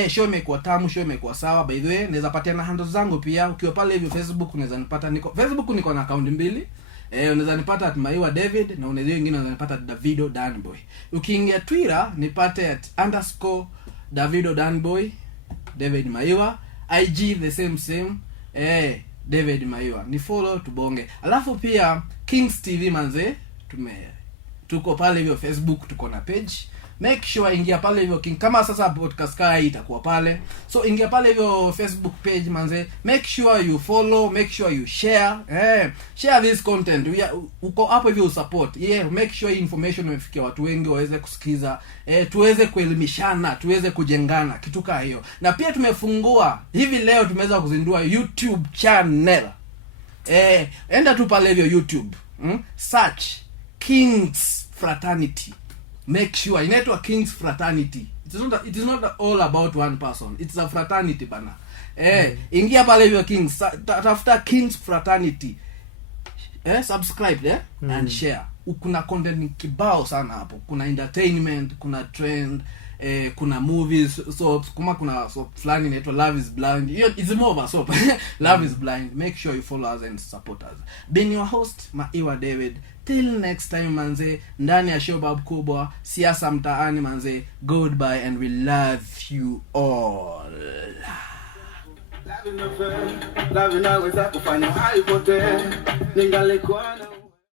Show imekuwa tamu, show imekuwa sawa. By the way, naweza patia na handles zangu pia. Ukiwa pale hivi Facebook unaweza nipata, Facebook niko na account mbili. Unaweza nipata @Maiwa David, na unaweza wengine unaweza nipata Davido Danboy. Ukiingia Twitter nipate @_Davido Danboy, David Maiwa. IG the same David Maiwa. Ni follow tubonge. Alafu pia Kings TV manze, tuko pale hivyo Facebook, tuko na page. Make sure ingia pale hivyo kama sasa podcast kai itakuwa pale. So ingia pale hivyo Facebook page manze. Make sure you follow, make sure you share. Share this content. Uko hapo hivyo support. Make sure information imefikia watu wengi waweze kusikiza. Tuweze kuelimishana, tuweze kujengana, kitu kama hiyo. Na pia tumefungua hivi leo tumeweza kuzindua YouTube channel. Enda tu pale hivyo YouTube. Search Kings Fraternity. make sure inaitwa King's Fraternity. It is not all about one person, it's a fraternity bana. Ingia pale hivyo Kings, tafuta King's Fraternity, subscribe and share. Kuna content kibao sana hapo, kuna entertainment, kuna trend, kuna movies, soaps, kuna soap fulani inaitwa Love is Blind. It's more of a soap. Love is Blind. Make sure you follow us and support us. Been your host Maiwa David. Till next time manze, ndani ya show bab kubwa siasa mtaani manze. Goodbye and we love you all. Love inaweza kufanya haipotee, ningalikuwa na